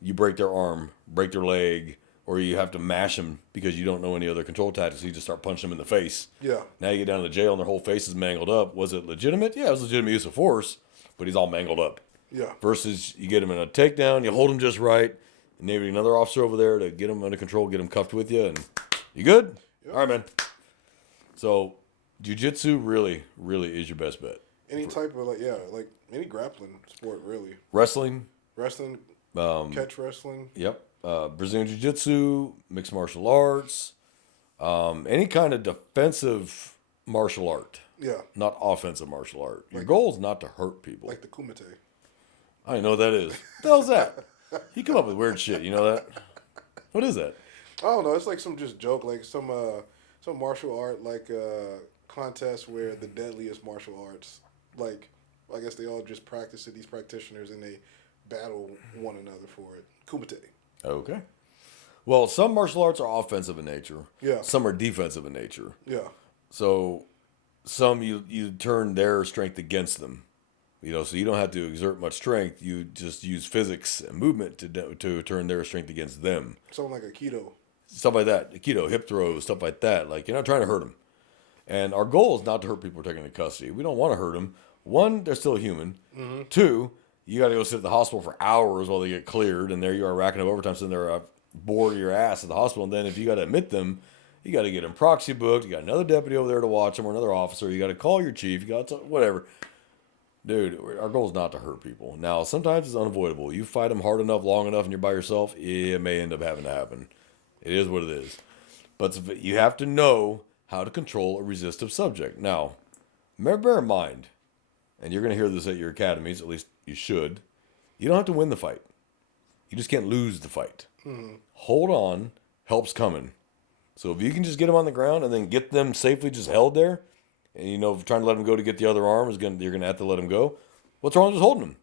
you break their arm, break their leg, or you have to mash them because you don't know any other control tactics. You just start punching them in the face. Yeah. Now you get down to the jail and their whole face is mangled up. Was it legitimate? Yeah, it was legitimate use of force, but he's all mangled up. Yeah. Versus you get him in a takedown, you hold him just right, and maybe another officer over there to get him under control, get him cuffed with you, and you good? Yep. All right, man. So jiu-jitsu really, really is your best bet. Any type of, like any grappling sport, really. Wrestling. Catch wrestling. Yep. Brazilian jiu-jitsu, mixed martial arts, any kind of defensive martial art. Yeah. Not offensive martial art. Your goal is not to hurt people. Like the kumite. I don't know what that is. What the hell's that? You come up with weird shit. You know that? What is that? I don't know. It's like some just joke, like some martial art, like contest where the deadliest martial arts, like I guess they all just practice it. These practitioners and they battle one another for it. Kumite. Okay. Well, some martial arts are offensive in nature. Yeah. Some are defensive in nature. Yeah. So some you turn their strength against them. You know, so you don't have to exert much strength. You just use physics and movement to turn their strength against them. Something like Aikido. Stuff like that. Aikido, hip throws, stuff like that. Like, you're not trying to hurt them. And our goal is not to hurt people we're taking into custody. We don't want to hurt them. One, they're still human. Mm-hmm. Two, you got to go sit at the hospital for hours while they get cleared, and there you are racking up overtime sitting there bored of your ass at the hospital. And then if you got to admit them, you got to get them proxy booked. You got another deputy over there to watch them or another officer. You got to call your chief. You got to, whatever. Dude, our goal is not to hurt people. Now, sometimes it's unavoidable. You fight them hard enough, long enough, and you're by yourself, it may end up having to happen. It is what it is. But you have to know how to control a resistive subject. Now, bear in mind, and you're going to hear this at your academies, at least you should, you don't have to win the fight. You just can't lose the fight. Mm-hmm. Hold on, help's coming. So if you can just get them on the ground and then get them safely just held there, and trying to let them go to get the other arm, you're going to have to let them go. What's wrong with just holding them?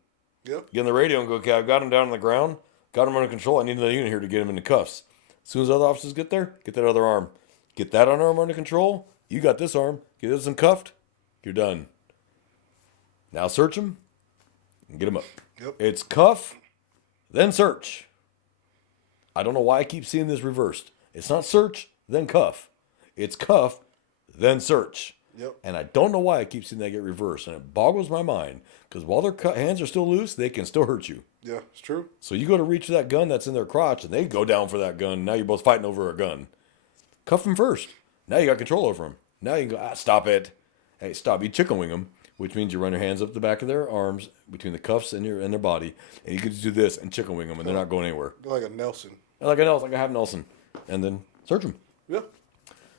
Yep. Get on the radio and go, okay, I've got him down on the ground, got him under control. I need another unit here to get him into cuffs. As soon as other officers get there, get that other arm. Get that arm under control. You got this arm. Get this one cuffed. You're done. Now search him and get him up. Yep. It's cuff, then search. I don't know why I keep seeing this reversed. It's not search, then cuff. It's cuff, then search. Yep. And I don't know why I keep seeing that get reversed. And it boggles my mind. Because while their hands are still loose, they can still hurt you. Yeah, it's true. So you go to reach for that gun that's in their crotch, and they go down for that gun. Now you're both fighting over a gun. Cuff them first. Now you got control over them. Now you can go, stop it. Hey, stop. You chicken wing them, which means you run your hands up the back of their arms between the cuffs and their body, and you can just do this and chicken wing them, and they're not going anywhere. Like a Nelson. Like a half Nelson. And then search them. Yeah.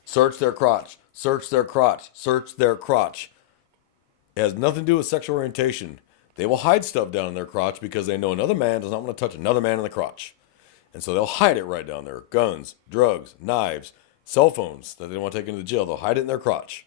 Search their crotch. Search their crotch. Search their crotch. It has nothing to do with sexual orientation. They will hide stuff down in their crotch because they know another man does not want to touch another man in the crotch. And so they'll hide it right down there. Guns, drugs, knives, cell phones that they don't want to take into the jail. They'll hide it in their crotch.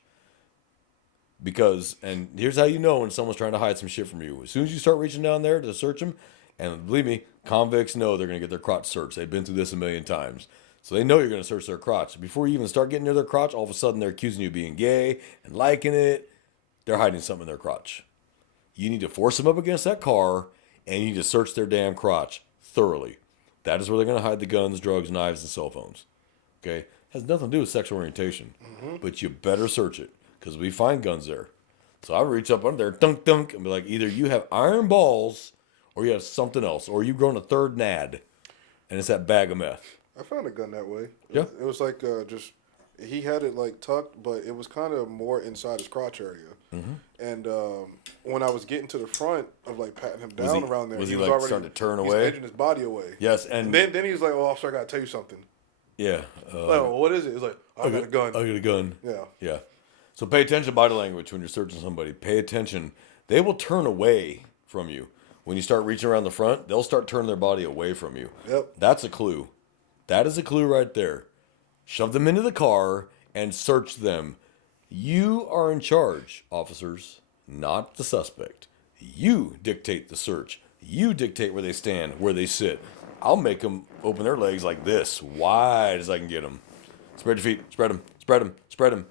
Because, and here's how you know when someone's trying to hide some shit from you. As soon as you start reaching down there to search them, and believe me, convicts know they're going to get their crotch searched. They've been through this a million times. So they know you're going to search their crotch. Before you even start getting near their crotch, all of a sudden they're accusing you of being gay and liking it. They're hiding something in their crotch. You need to force them up against that car, and you need to search their damn crotch thoroughly. That is where they're going to hide the guns, drugs, knives, and cell phones. Okay? It has nothing to do with sexual orientation. But you better search it, because we find guns there. So I reach up under there, dunk, dunk, and be like, either you have iron balls, or you have something else, or you've grown a third nad, and it's that bag of meth. I found a gun that way. Yeah. It was like just, he had it like tucked, but it was kind of more inside his crotch area. And when I was getting to the front of like patting him down around there, was he was like already starting to turn he's away? edging his body away. Yes, And then he was like, "Oh, officer, I gotta tell you something." Yeah. Like, "Oh, what is it?" It's like, "I got a gun." I got a gun. Yeah. Yeah. So pay attention to body language when you're searching somebody. Pay attention. They will turn away from you. When you start reaching around the front, they'll start turning their body away from you. Yep. That's a clue. That is a clue right there. Shove them into the car and search them. You are in charge, officers, not the suspect. You dictate the search. You dictate where they stand, where they sit. I'll make them open their legs like this, wide as I can get them. Spread your feet. Spread them. Spread them. Spread them.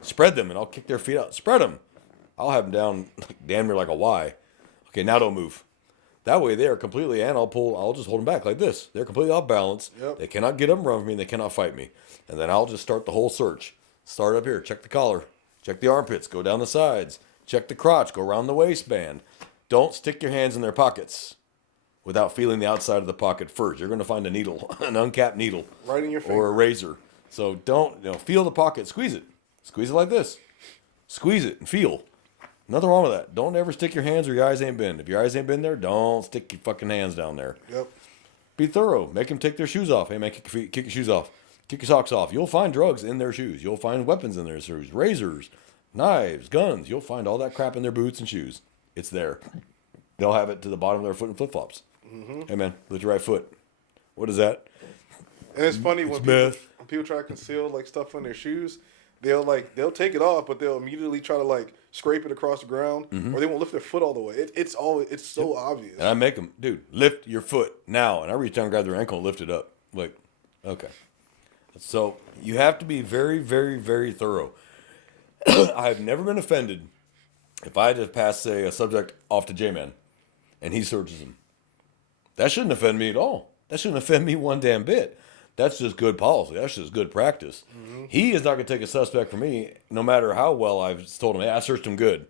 Spread them, and I'll kick their feet out. Spread them. I'll have them down damn near like a Y. Okay, now don't move. That way they are completely, and I'll just hold them back like this. They're completely off balance. Yep. They cannot get up and run from me, and they cannot fight me. And then I'll just start the whole search. Start up here. Check the collar. Check the armpits. Go down the sides. Check the crotch. Go around the waistband. Don't stick your hands in their pockets without feeling the outside of the pocket first. You're going to find a needle, an uncapped needle. Right in your finger. Or a razor. So don't, feel the pocket. Squeeze it. Squeeze it like this. Squeeze it and feel. Nothing wrong with that. Don't ever stick your hands where your eyes ain't been. If your eyes ain't been there, don't stick your fucking hands down there. Yep. Be thorough. Make them take their shoes off. Hey, man, kick your shoes off. Kick your socks off. You'll find drugs in their shoes. You'll find weapons in their shoes. Razors, knives, guns. You'll find all that crap in their boots and shoes. It's there. They'll have it to the bottom of their foot in flip-flops. Hey, man, lift your right foot. What is that? And it's funny when people try to conceal like stuff on their shoes, they'll take it off, but they'll immediately try to like scrape it across the ground, or they won't lift their foot all the way. It's so obvious. And I make them, dude, lift your foot now. And I reach down and grab their ankle and lift it up. Like, okay. So you have to be very, very, very thorough. I've never been offended if I just pass, say, a subject off to J-Man and he searches him. That shouldn't offend me at all. That shouldn't offend me one damn bit. That's just good policy. That's just good practice. He is not going to take a suspect from me, no matter how well I've told him, hey, I searched him good.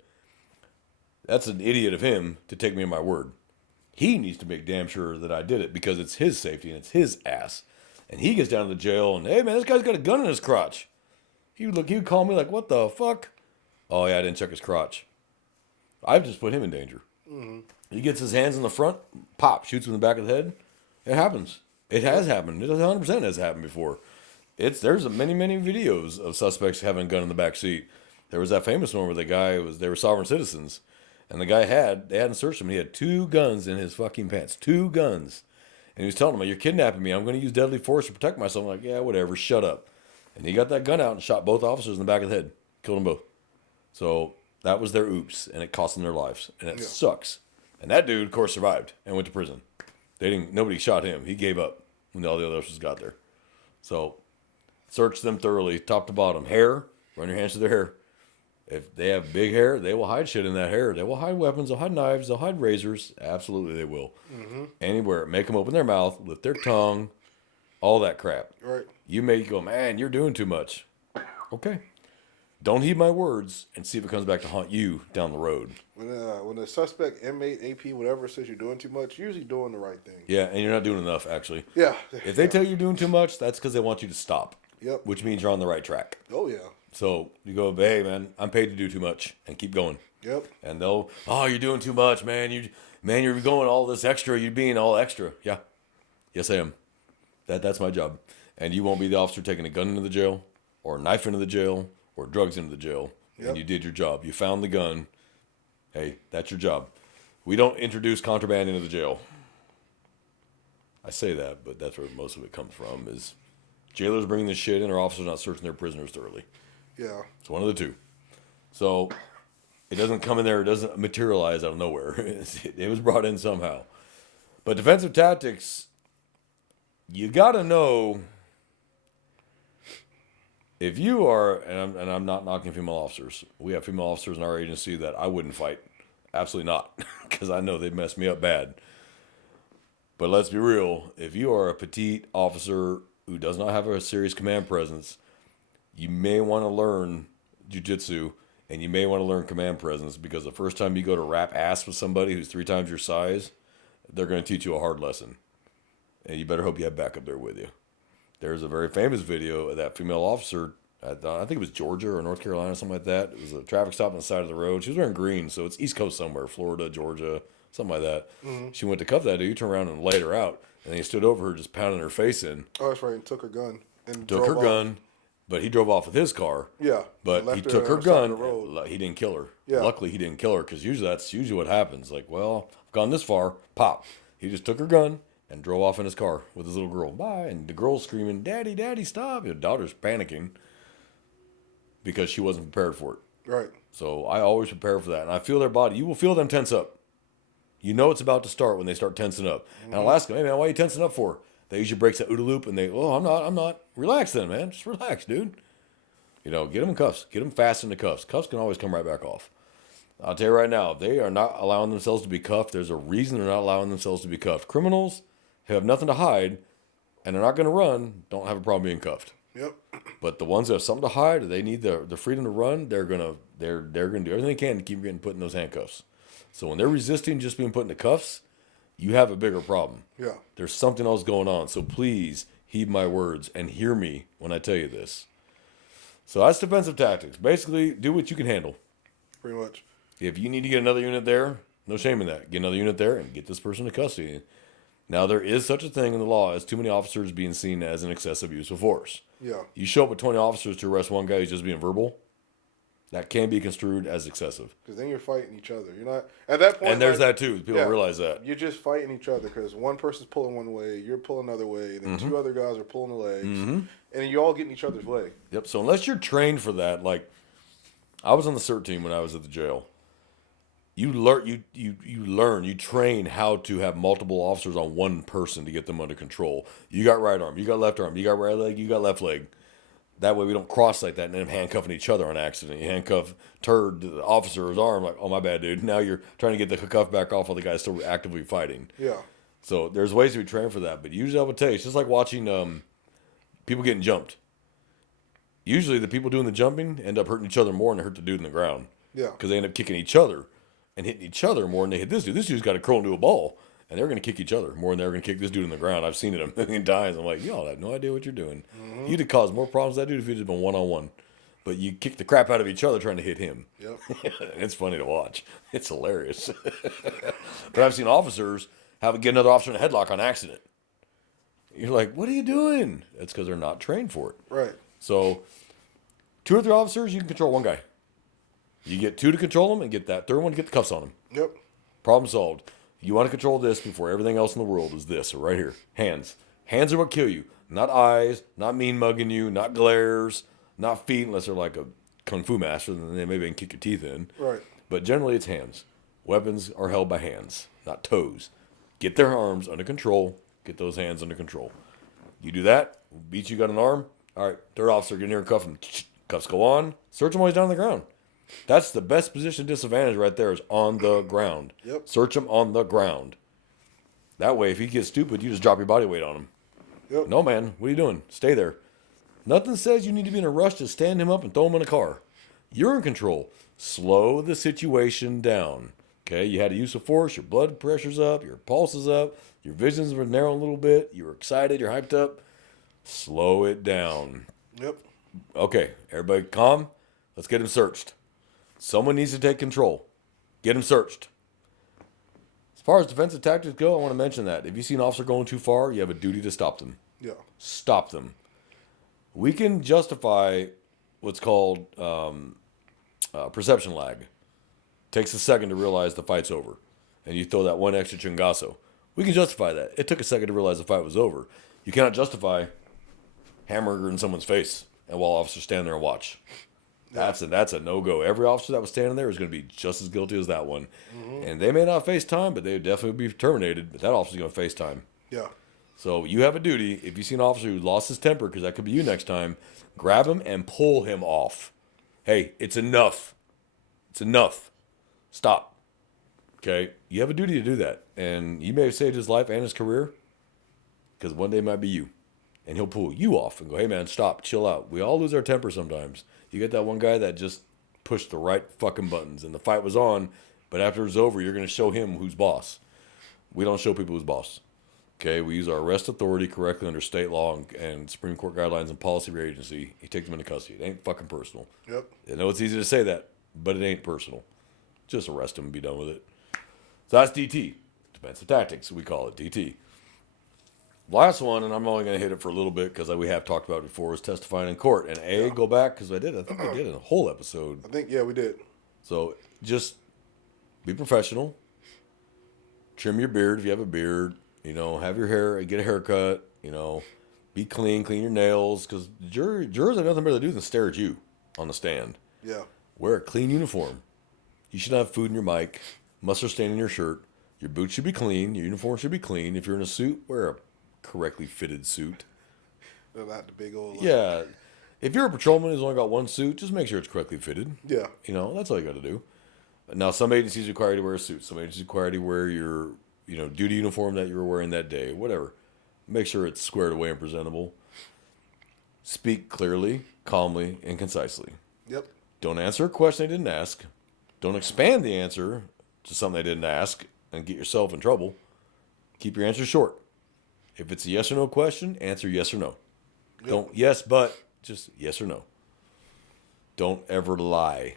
That's an idiot of him to take me at my word. He needs to make damn sure that I did it because it's his safety and it's his ass. And he gets down to the jail and, hey, man, this guy's got a gun in his crotch. He would call me like, what the fuck? Oh, yeah, I didn't check his crotch. I've just put him in danger. He gets his hands in the front, pop, shoots him in the back of the head. It happens. It has happened. It 100% has happened before. There's many, many videos of suspects having a gun in the back seat. There was that famous one where they were sovereign citizens. And the guy they hadn't searched him. He had 2 guns in his fucking pants. 2 guns. And he was telling them, you're kidnapping me. I'm going to use deadly force to protect myself. I'm like, yeah, whatever. Shut up. And he got that gun out and shot both officers in the back of the head. Killed them both. So that was their oops. And it cost them their lives. And it sucks. And that dude, of course, survived and went to prison. Nobody shot him. He gave up when all the other officers got there. So search them thoroughly, top to bottom. Hair, run your hands through their hair. If they have big hair, they will hide shit in that hair. They will hide weapons, they'll hide knives, they'll hide razors. Absolutely they will. Anywhere. Make them open their mouth, lift their tongue, all that crap. Right. You may go, man, you're doing too much. Okay. Don't heed my words and see if it comes back to haunt you down the road. When the suspect, inmate, AP, whatever says you're doing too much, you're usually doing the right thing. Yeah, and you're not doing enough, actually. Yeah. If they tell you you're doing too much, that's because they want you to stop. Yep. Which means you're on the right track. Oh, yeah. So you go, hey, man, I'm paid to do too much, and keep going. Yep. And they'll, oh, you're doing too much, man. You're going all this extra. You're being all extra. Yeah. Yes, I am. That's my job. And you won't be the officer taking a gun into the jail or a knife into the jail or drugs into the jail. Yep. And you did your job. You found the gun. Hey, that's your job. We don't introduce contraband into the jail. I say that, but that's where most of it comes from is jailers bringing this shit in or officers not searching their prisoners thoroughly. Yeah. It's one of the two. So it doesn't come in there. It doesn't materialize out of nowhere. It was brought in somehow. But defensive tactics, you got to know if you are, and I'm not knocking female officers. We have female officers in our agency that I wouldn't fight. Absolutely not. Because I know they'd mess me up bad. But let's be real. If you are a petite officer who does not have a serious command presence, you may want to learn jiu-jitsu and you may want to learn command presence because the first time you go to wrap ass with somebody who's 3 times your size, they're going to teach you a hard lesson. And you better hope you have backup there with you. There's a very famous video of that female officer, I think it was Georgia or North Carolina, something like that. It was a traffic stop on the side of the road. She was wearing green, so it's East Coast somewhere, Florida, Georgia, something like that. Mm-hmm. She went to cuff that dude, he turned around and laid her out. And then he stood over her, just pounding her face in. Oh, that's right, and took her gun. And took her gun, but he drove off with his car. Yeah. But he took her gun. He didn't kill her. Yeah. Luckily, he didn't kill her because usually that's usually what happens. Like, well, I've gone this far, pop. He just took her gun and drove off in his car with his little girl. Bye. And the girl's screaming, Daddy, Daddy, stop. The daughter's panicking because she wasn't prepared for it. Right. So I always prepare for that. And I feel their body. You will feel them tense up. You know it's about to start when they start tensing up. Mm-hmm. And I'll ask them, hey, man, why are you tensing up for? They usually breaks that OODA loop and they, oh, I'm not. Relax then, man. Just relax, dude. You know, get them in cuffs. Get them fast into cuffs. Cuffs can always come right back off. I'll tell you right now, if they are not allowing themselves to be cuffed, there's a reason they're not allowing themselves to be cuffed. Criminals who have nothing to hide and they're not going to run don't have a problem being cuffed. Yep. But the ones that have something to hide or they need the freedom to run, they're gonna do everything they can to keep getting put in those handcuffs. So when they're resisting just being put into cuffs, you have a bigger problem. Yeah. There's something else going on. So please heed my words and hear me when I tell you this. So that's defensive tactics. Basically, do what you can handle. Pretty much. If you need to get another unit there, no shame in that. Get another unit there and get this person to custody. Now, there is such a thing in the law as too many officers being seen as an excessive use of force. Yeah. You show up with 20 officers to arrest one guy who's just being verbal, that can be construed as excessive. Because then you're fighting each other. You're not, at that point. And there's that too. People don't realize that. You're just fighting each other because one person's pulling one way, you're pulling another way, then Mm-hmm. 2 other guys are pulling the legs, and you all get in each other's way. Yep. So unless you're trained for that, like I was on the CERT team when I was at the jail. You learn, you train how to have multiple officers on one person to get them under control. You got right arm, you got left arm, you got right leg, you got left leg. That way we don't cross like that and end up handcuffing each other on accident. You handcuff turd to the officer's arm, like, oh my bad, dude. Now you're trying to get the cuff back off while the guy's still actively fighting. Yeah. So there's ways to be trained for that, but usually I would tell you, it's just like watching people getting jumped. Usually the people doing the jumping end up hurting each other more than they hurt the dude in the ground. Yeah. Because they end up kicking each other and hitting each other more than they hit this dude. This dude's got to curl into a ball, and they're going to kick each other more than they're going to kick this dude in the ground. I've seen it a million times. I'm like, y'all have no idea what you're doing. Mm-hmm. You'd have caused more problems to that dude if you'd just been one-on-one. But you kick the crap out of each other trying to hit him. Yep. It's funny to watch. It's hilarious. But I've seen officers get another officer in a headlock on accident. You're like, what are you doing? That's because they're not trained for it. Right. So 2 or 3 officers, you can control one guy. You get 2 to control them and get that third one to get the cuffs on him. Yep. Problem solved. You want to control this before everything else in the world is this, right here. Hands. Hands are what kill you. Not eyes, not mean mugging you, not glares, not feet, unless they're like a kung fu master, then they maybe can kick your teeth in. Right. But generally it's hands. Weapons are held by hands, not toes. Get their arms under control. Get those hands under control. You do that, beat you got an arm. All right, third officer, get in here and cuff him. Cuffs go on. Search him while he's down on the ground. That's the best position disadvantage right there is on the ground. Yep. Search him on the ground. That way, if he gets stupid, you just drop your body weight on him. Yep. No, man, what are you doing? Stay there. Nothing says you need to be in a rush to stand him up and throw him in a car. You're in control. Slow the situation down. Okay, you had a use of force, your blood pressure's up, your pulse is up, your visions were narrowing a little bit, you were excited, you're hyped up. Slow it down. Yep. Okay, everybody calm. Let's get him searched. Someone needs to take control. Get him searched. As far as defensive tactics go, I want to mention that. If you see an officer going too far, you have a duty to stop them. Yeah. Stop them. We can justify what's called perception lag. Takes a second to realize the fight's over. And you throw that one extra chungasso. We can justify that. It took a second to realize the fight was over. You cannot justify hamburger in someone's face and while officers stand there and watch. That's a no-go. Every officer that was standing there is going to be just as guilty as that one. Mm-hmm. And they may not face time, but they would definitely be terminated. But that officer's going to face time. Yeah. So you have a duty. If you see an officer who lost his temper, because that could be you next time, grab him and pull him off. Hey, it's enough. It's enough. Stop. Okay? You have a duty to do that. And you may have saved his life and his career, because one day it might be you. And he'll pull you off and go, hey, man, stop. Chill out. We all lose our temper sometimes. You get that one guy that just pushed the right fucking buttons, and the fight was on, but after it's over, you're going to show him who's boss. We don't show people who's boss. Okay, we use our arrest authority correctly under state law and Supreme Court guidelines and policy of your agency. You take them into custody. It ain't fucking personal. Yep. I know it's easy to say that, but it ain't personal. Just arrest them and be done with it. So that's DT. Defensive tactics, we call it DT. Last one, and I'm only going to hit it for a little bit because we have talked about it before, is testifying in court. And go back, because I think I did a whole episode. I think, yeah, we did. So just be professional. Trim your beard if you have a beard. You know, have your hair, get a haircut. You know, be clean your nails. Because jurors have nothing better to do than stare at you on the stand. Yeah. Wear a clean uniform. You should have food in your mic. Mustard stain in your shirt. Your boots should be clean. Your uniform should be clean. If you're in a suit, wear a correctly fitted suit. Not the big old. Yeah. If you're a patrolman who's only got one suit, just make sure it's correctly fitted. Yeah. You know, that's all you got to do. Now, some agencies require you to wear a suit. Some agencies require you to wear your, duty uniform that you were wearing that day. Whatever. Make sure it's squared away and presentable. Speak clearly, calmly, and concisely. Yep. Don't answer a question they didn't ask. Don't expand the answer to something they didn't ask and get yourself in trouble. Keep your answer short. If it's a yes or no question, answer yes or no. Yep. Don't yes, but just yes or no. Don't ever lie.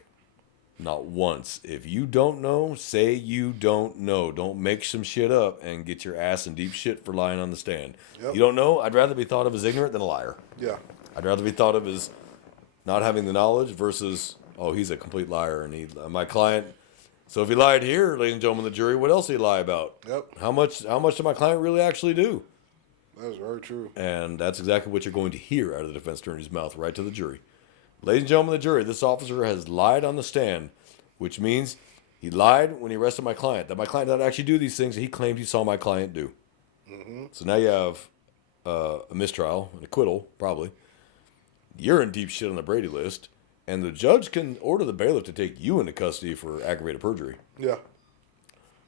Not once. If you don't know, say you don't know. Don't make some shit up and get your ass in deep shit for lying on the stand. Yep. You don't know? I'd rather be thought of as ignorant than a liar. Yeah. I'd rather be thought of as not having the knowledge versus, oh, he's a complete liar. And my client, so if he lied here, ladies and gentlemen of the jury, what else did he lie about? Yep. How much did my client really actually do? That is very true. And that's exactly what you're going to hear out of the defense attorney's mouth, right to the jury. Ladies and gentlemen of the jury, this officer has lied on the stand, which means he lied when he arrested my client. That my client did not actually do these things that he claimed he saw my client do. Mm-hmm. So now you have a mistrial, an acquittal, probably. You're in deep shit on the Brady list. And the judge can order the bailiff to take you into custody for aggravated perjury. Yeah.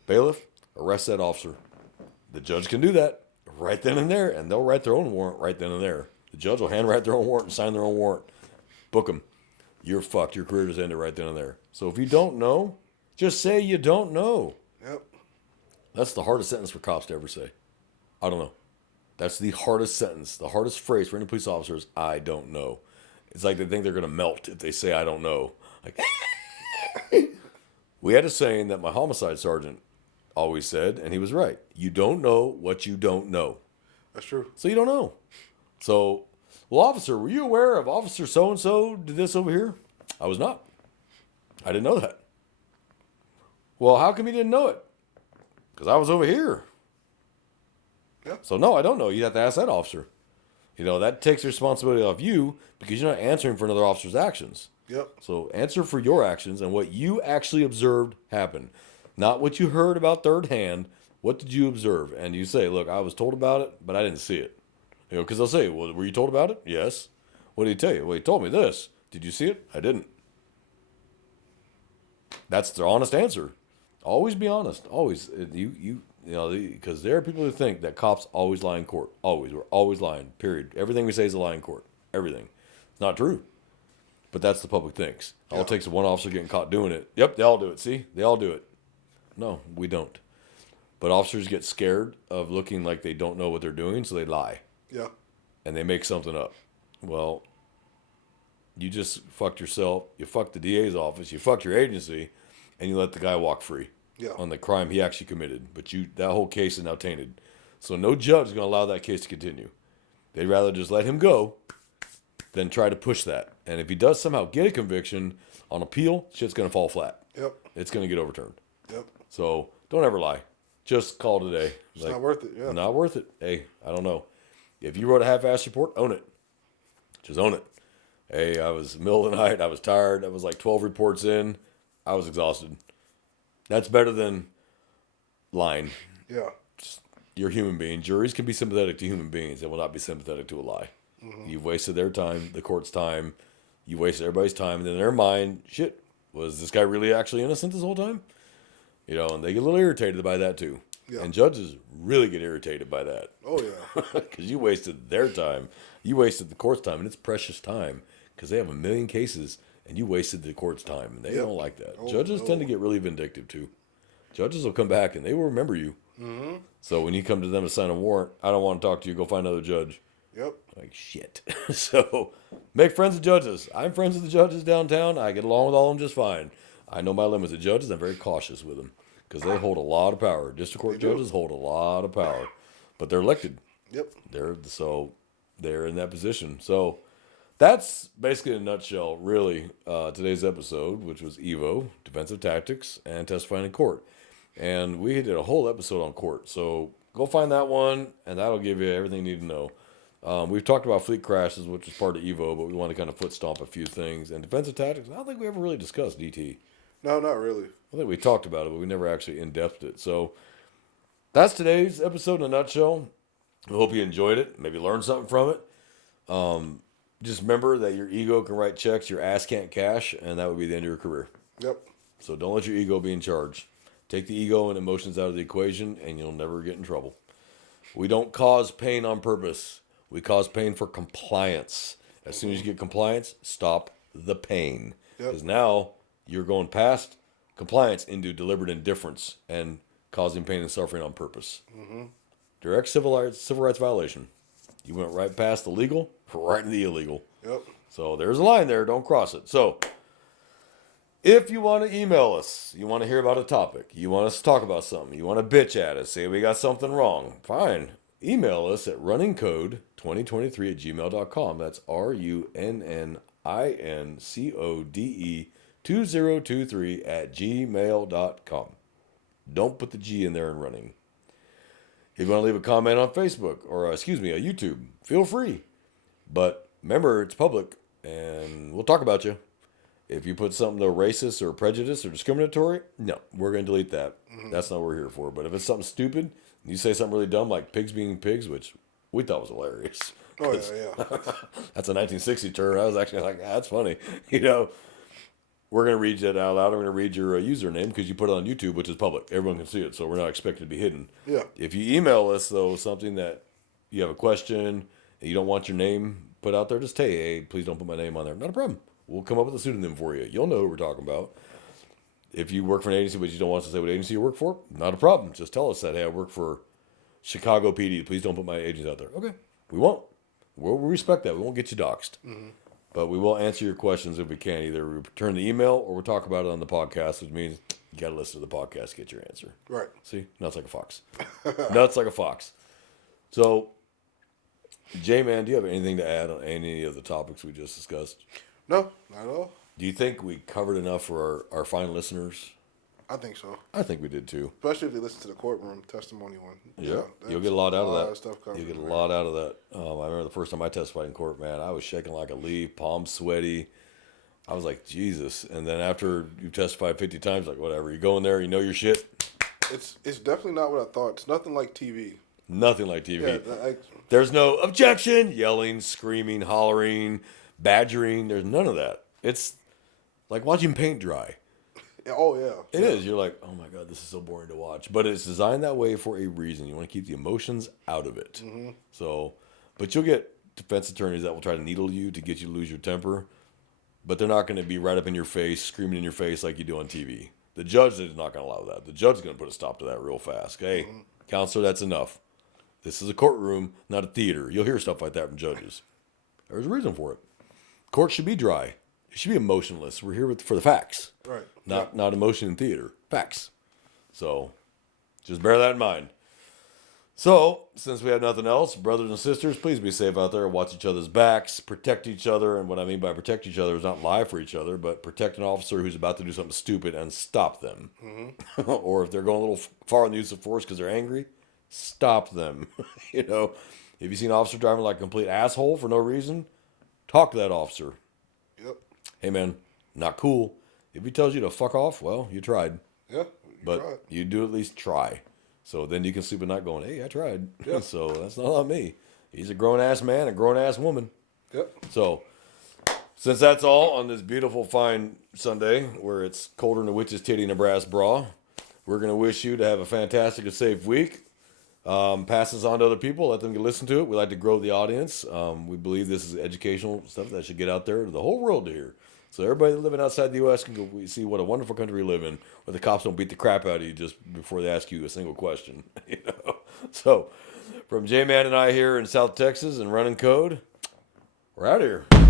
Bailiff, arrest that officer. The judge can do that right then and there, and they'll write their own warrant right then and there. The judge will handwrite their own warrant and sign their own warrant. Book them. You're fucked. Your career just ended right then and there. So if you don't know, just say you don't know. Yep. That's the hardest sentence for cops to ever say. I don't know. That's the hardest sentence. The hardest phrase for any police officer is, I don't know. It's like they think they're going to melt if they say, I don't know. Like, we had a saying that my homicide sergeant always said, and he was right. You don't know what you don't know. That's true. So you don't know. So, well, officer, were you aware of Officer so-and-so did this over here? I was not. I didn't know that. Well, how come you didn't know it? Because I was over here. Yeah. So, no, I don't know. You have to ask that officer. That takes responsibility off you because you're not answering for another officer's actions. Yep. So answer for your actions and what you actually observed happen. Not what you heard about third hand. What did you observe? And you say, look, I was told about it, but I didn't see it. Because they'll say, well, were you told about it? Yes. What did he tell you? Well, he told me this. Did you see it? I didn't. That's their honest answer. Always be honest. Always. You know, because there are people who think that cops always lie in court. Always. We're always lying. Period. Everything we say is a lie in court. Everything. It's not true. But that's the public thinks. All it takes is one officer getting caught doing it. Yep, they all do it. See? They all do it. No, we don't. But officers get scared of looking like they don't know what they're doing, so they lie. Yeah. And they make something up. Well, you just fucked yourself. You fucked the DA's office. You fucked your agency, and you let the guy walk free on the crime he actually committed. But that whole case is now tainted. So no judge is going to allow that case to continue. They'd rather just let him go than try to push that. And if he does somehow get a conviction on appeal, shit's going to fall flat. Yep. It's going to get overturned. Yep. So don't ever lie. Just call today. It's not worth it. Yeah. Not worth it. Hey, I don't know. If you wrote a half-ass report, own it. Just own it. Hey, I was middle of the night. I was tired. I was like 12 reports in. I was exhausted. That's better than lying. Yeah. You're a human being. Juries can be sympathetic to human beings. They will not be sympathetic to a lie. Mm-hmm. You've wasted their time, the court's time. You wasted everybody's time. And in their mind, shit, was this guy really actually innocent this whole time? You know, and they get a little irritated by that too. Yeah. And judges really get irritated by that. Oh, yeah. Because you wasted their time. You wasted the court's time, and it's precious time because they have 1 million cases, and you wasted the court's time, and they don't like that. Judges tend to get really vindictive too. Judges will come back, and they will remember you. Mm-hmm. So when you come to them to sign a warrant, I don't want to talk to you. Go find another judge. Yep. Like, shit. So make friends with judges. I'm friends with the judges downtown. I get along with all of them just fine. I know my limits of judges. I'm very cautious with them because they hold a lot of power. District court judges hold a lot of power, but they're elected. Yep. They're in that position. So that's basically in a nutshell, really, today's episode, which was EVO, defensive tactics, and testifying in court. And we did a whole episode on court. So go find that one, and that'll give you everything you need to know. We've talked about fleet crashes, which is part of EVO, but we want to kind of foot stomp a few things. And defensive tactics, I don't think we ever really discussed DT. No, not really. I think we talked about it, but we never actually in-depthed it. So that's today's episode in a nutshell. I hope you enjoyed it. Maybe learned something from it. Just remember that your ego can write checks your ass can't cash, and that would be the end of your career. Yep. So don't let your ego be in charge. Take the ego and emotions out of the equation, and you'll never get in trouble. We don't cause pain on purpose. We cause pain for compliance. As soon as you get compliance, stop the pain. Because now you're going past compliance into deliberate indifference and causing pain and suffering on purpose. Mm-hmm. Direct civil rights violation. You went right past the legal, right into the illegal. Yep. So there's a line there. Don't cross it. So if you want to email us, you want to hear about a topic, you want us to talk about something, you want to bitch at us, say we got something wrong, fine. Email us at runningcode2023@gmail.com. That's RUNNINCODE2023@gmail.com. Don't put the G in there in running. If you want to leave a comment on Facebook or, a YouTube, feel free. But remember, it's public, and we'll talk about you. If you put something that racist or prejudiced or discriminatory, no, we're going to delete that. Mm-hmm. That's not what we're here for. But if it's something stupid, you say something really dumb like pigs being pigs, which we thought was hilarious. Oh, yeah. That's a 1960 term. I was actually like, that's funny. You know, we're going to read that out loud. I'm going to read your username because you put it on YouTube, which is public. Everyone can see it, so we're not expected to be hidden. Yeah. If you email us, though, something that you have a question and you don't want your name put out there, just say, hey, please don't put my name on there. Not a problem. We'll come up with a pseudonym for you. You'll know who we're talking about. If you work for an agency but you don't want us to say what agency you work for, not a problem. Just tell us that, hey, I work for Chicago PD. Please don't put my agency out there. Okay. We won't. We'll respect that. We won't get you doxxed. Mm-hmm. But we will answer your questions if we can. Either we return the email or we'll talk about it on the podcast, which means you got to listen to the podcast to get your answer. Right. See? Nuts like a fox. Nuts like a fox. So, J-Man, do you have anything to add on any of the topics we just discussed? No, not at all. Do you think we covered enough for our fine listeners? I think so. I think we did too. Especially if they listen to the courtroom testimony one. Yeah, you'll get a lot out of that. You'll get a lot out of that. I remember the first time I testified in court, man, I was shaking like a leaf, palms sweaty. I was like, Jesus. And then after you testified 50 times, like, whatever. You go in there, you know your shit. It's definitely not what I thought. It's nothing like TV. Nothing like TV. Yeah, There's no objection, yelling, screaming, hollering, badgering. There's none of that. It's like watching paint dry. Oh yeah, It is. You're like, oh my god, this is so boring to watch. But it's designed that way for a reason. You want to keep the emotions out of it. Mm-hmm. So, but you'll get defense attorneys that will try to needle you to get you to lose your temper. But they're not going to be right up in your face, screaming in your face like you do on TV. The judge is not going to allow that. The judge is going to put a stop to that real fast. Hey, counselor, that's enough. This is a courtroom, not a theater. You'll hear stuff like that from judges. There's a reason for it. Court should be dry. It should be emotionless. We're here for the facts. right. Not emotion in theater. Facts. So, just bear that in mind. So, since we have nothing else, brothers and sisters, please be safe out there. Watch each other's backs. Protect each other. And what I mean by protect each other is not lie for each other, but protect an officer who's about to do something stupid and stop them. Mm-hmm. Or if they're going a little far in the use of force because they're angry, stop them. If you see an officer driving like a complete asshole for no reason, talk to that officer. Yep. Hey, man, not cool. If he tells you to fuck off, well, you tried. Yeah. But you do at least try. So then you can sleep at night going, hey, I tried. Yeah. So that's not on me. He's a grown-ass man, a grown-ass woman. Yep. So since that's all on this beautiful, fine Sunday where it's colder than a witch's titty in a brass bra, we're going to wish you to have a fantastic and safe week. Pass this on to other people. Let them listen to it. We like to grow the audience. We believe this is educational stuff that should get out there to the whole world to hear. So everybody living outside the U.S. can go see what a wonderful country we live in, where the cops don't beat the crap out of you just before they ask you a single question. So from J-Man and I here in South Texas and running code, we're out of here.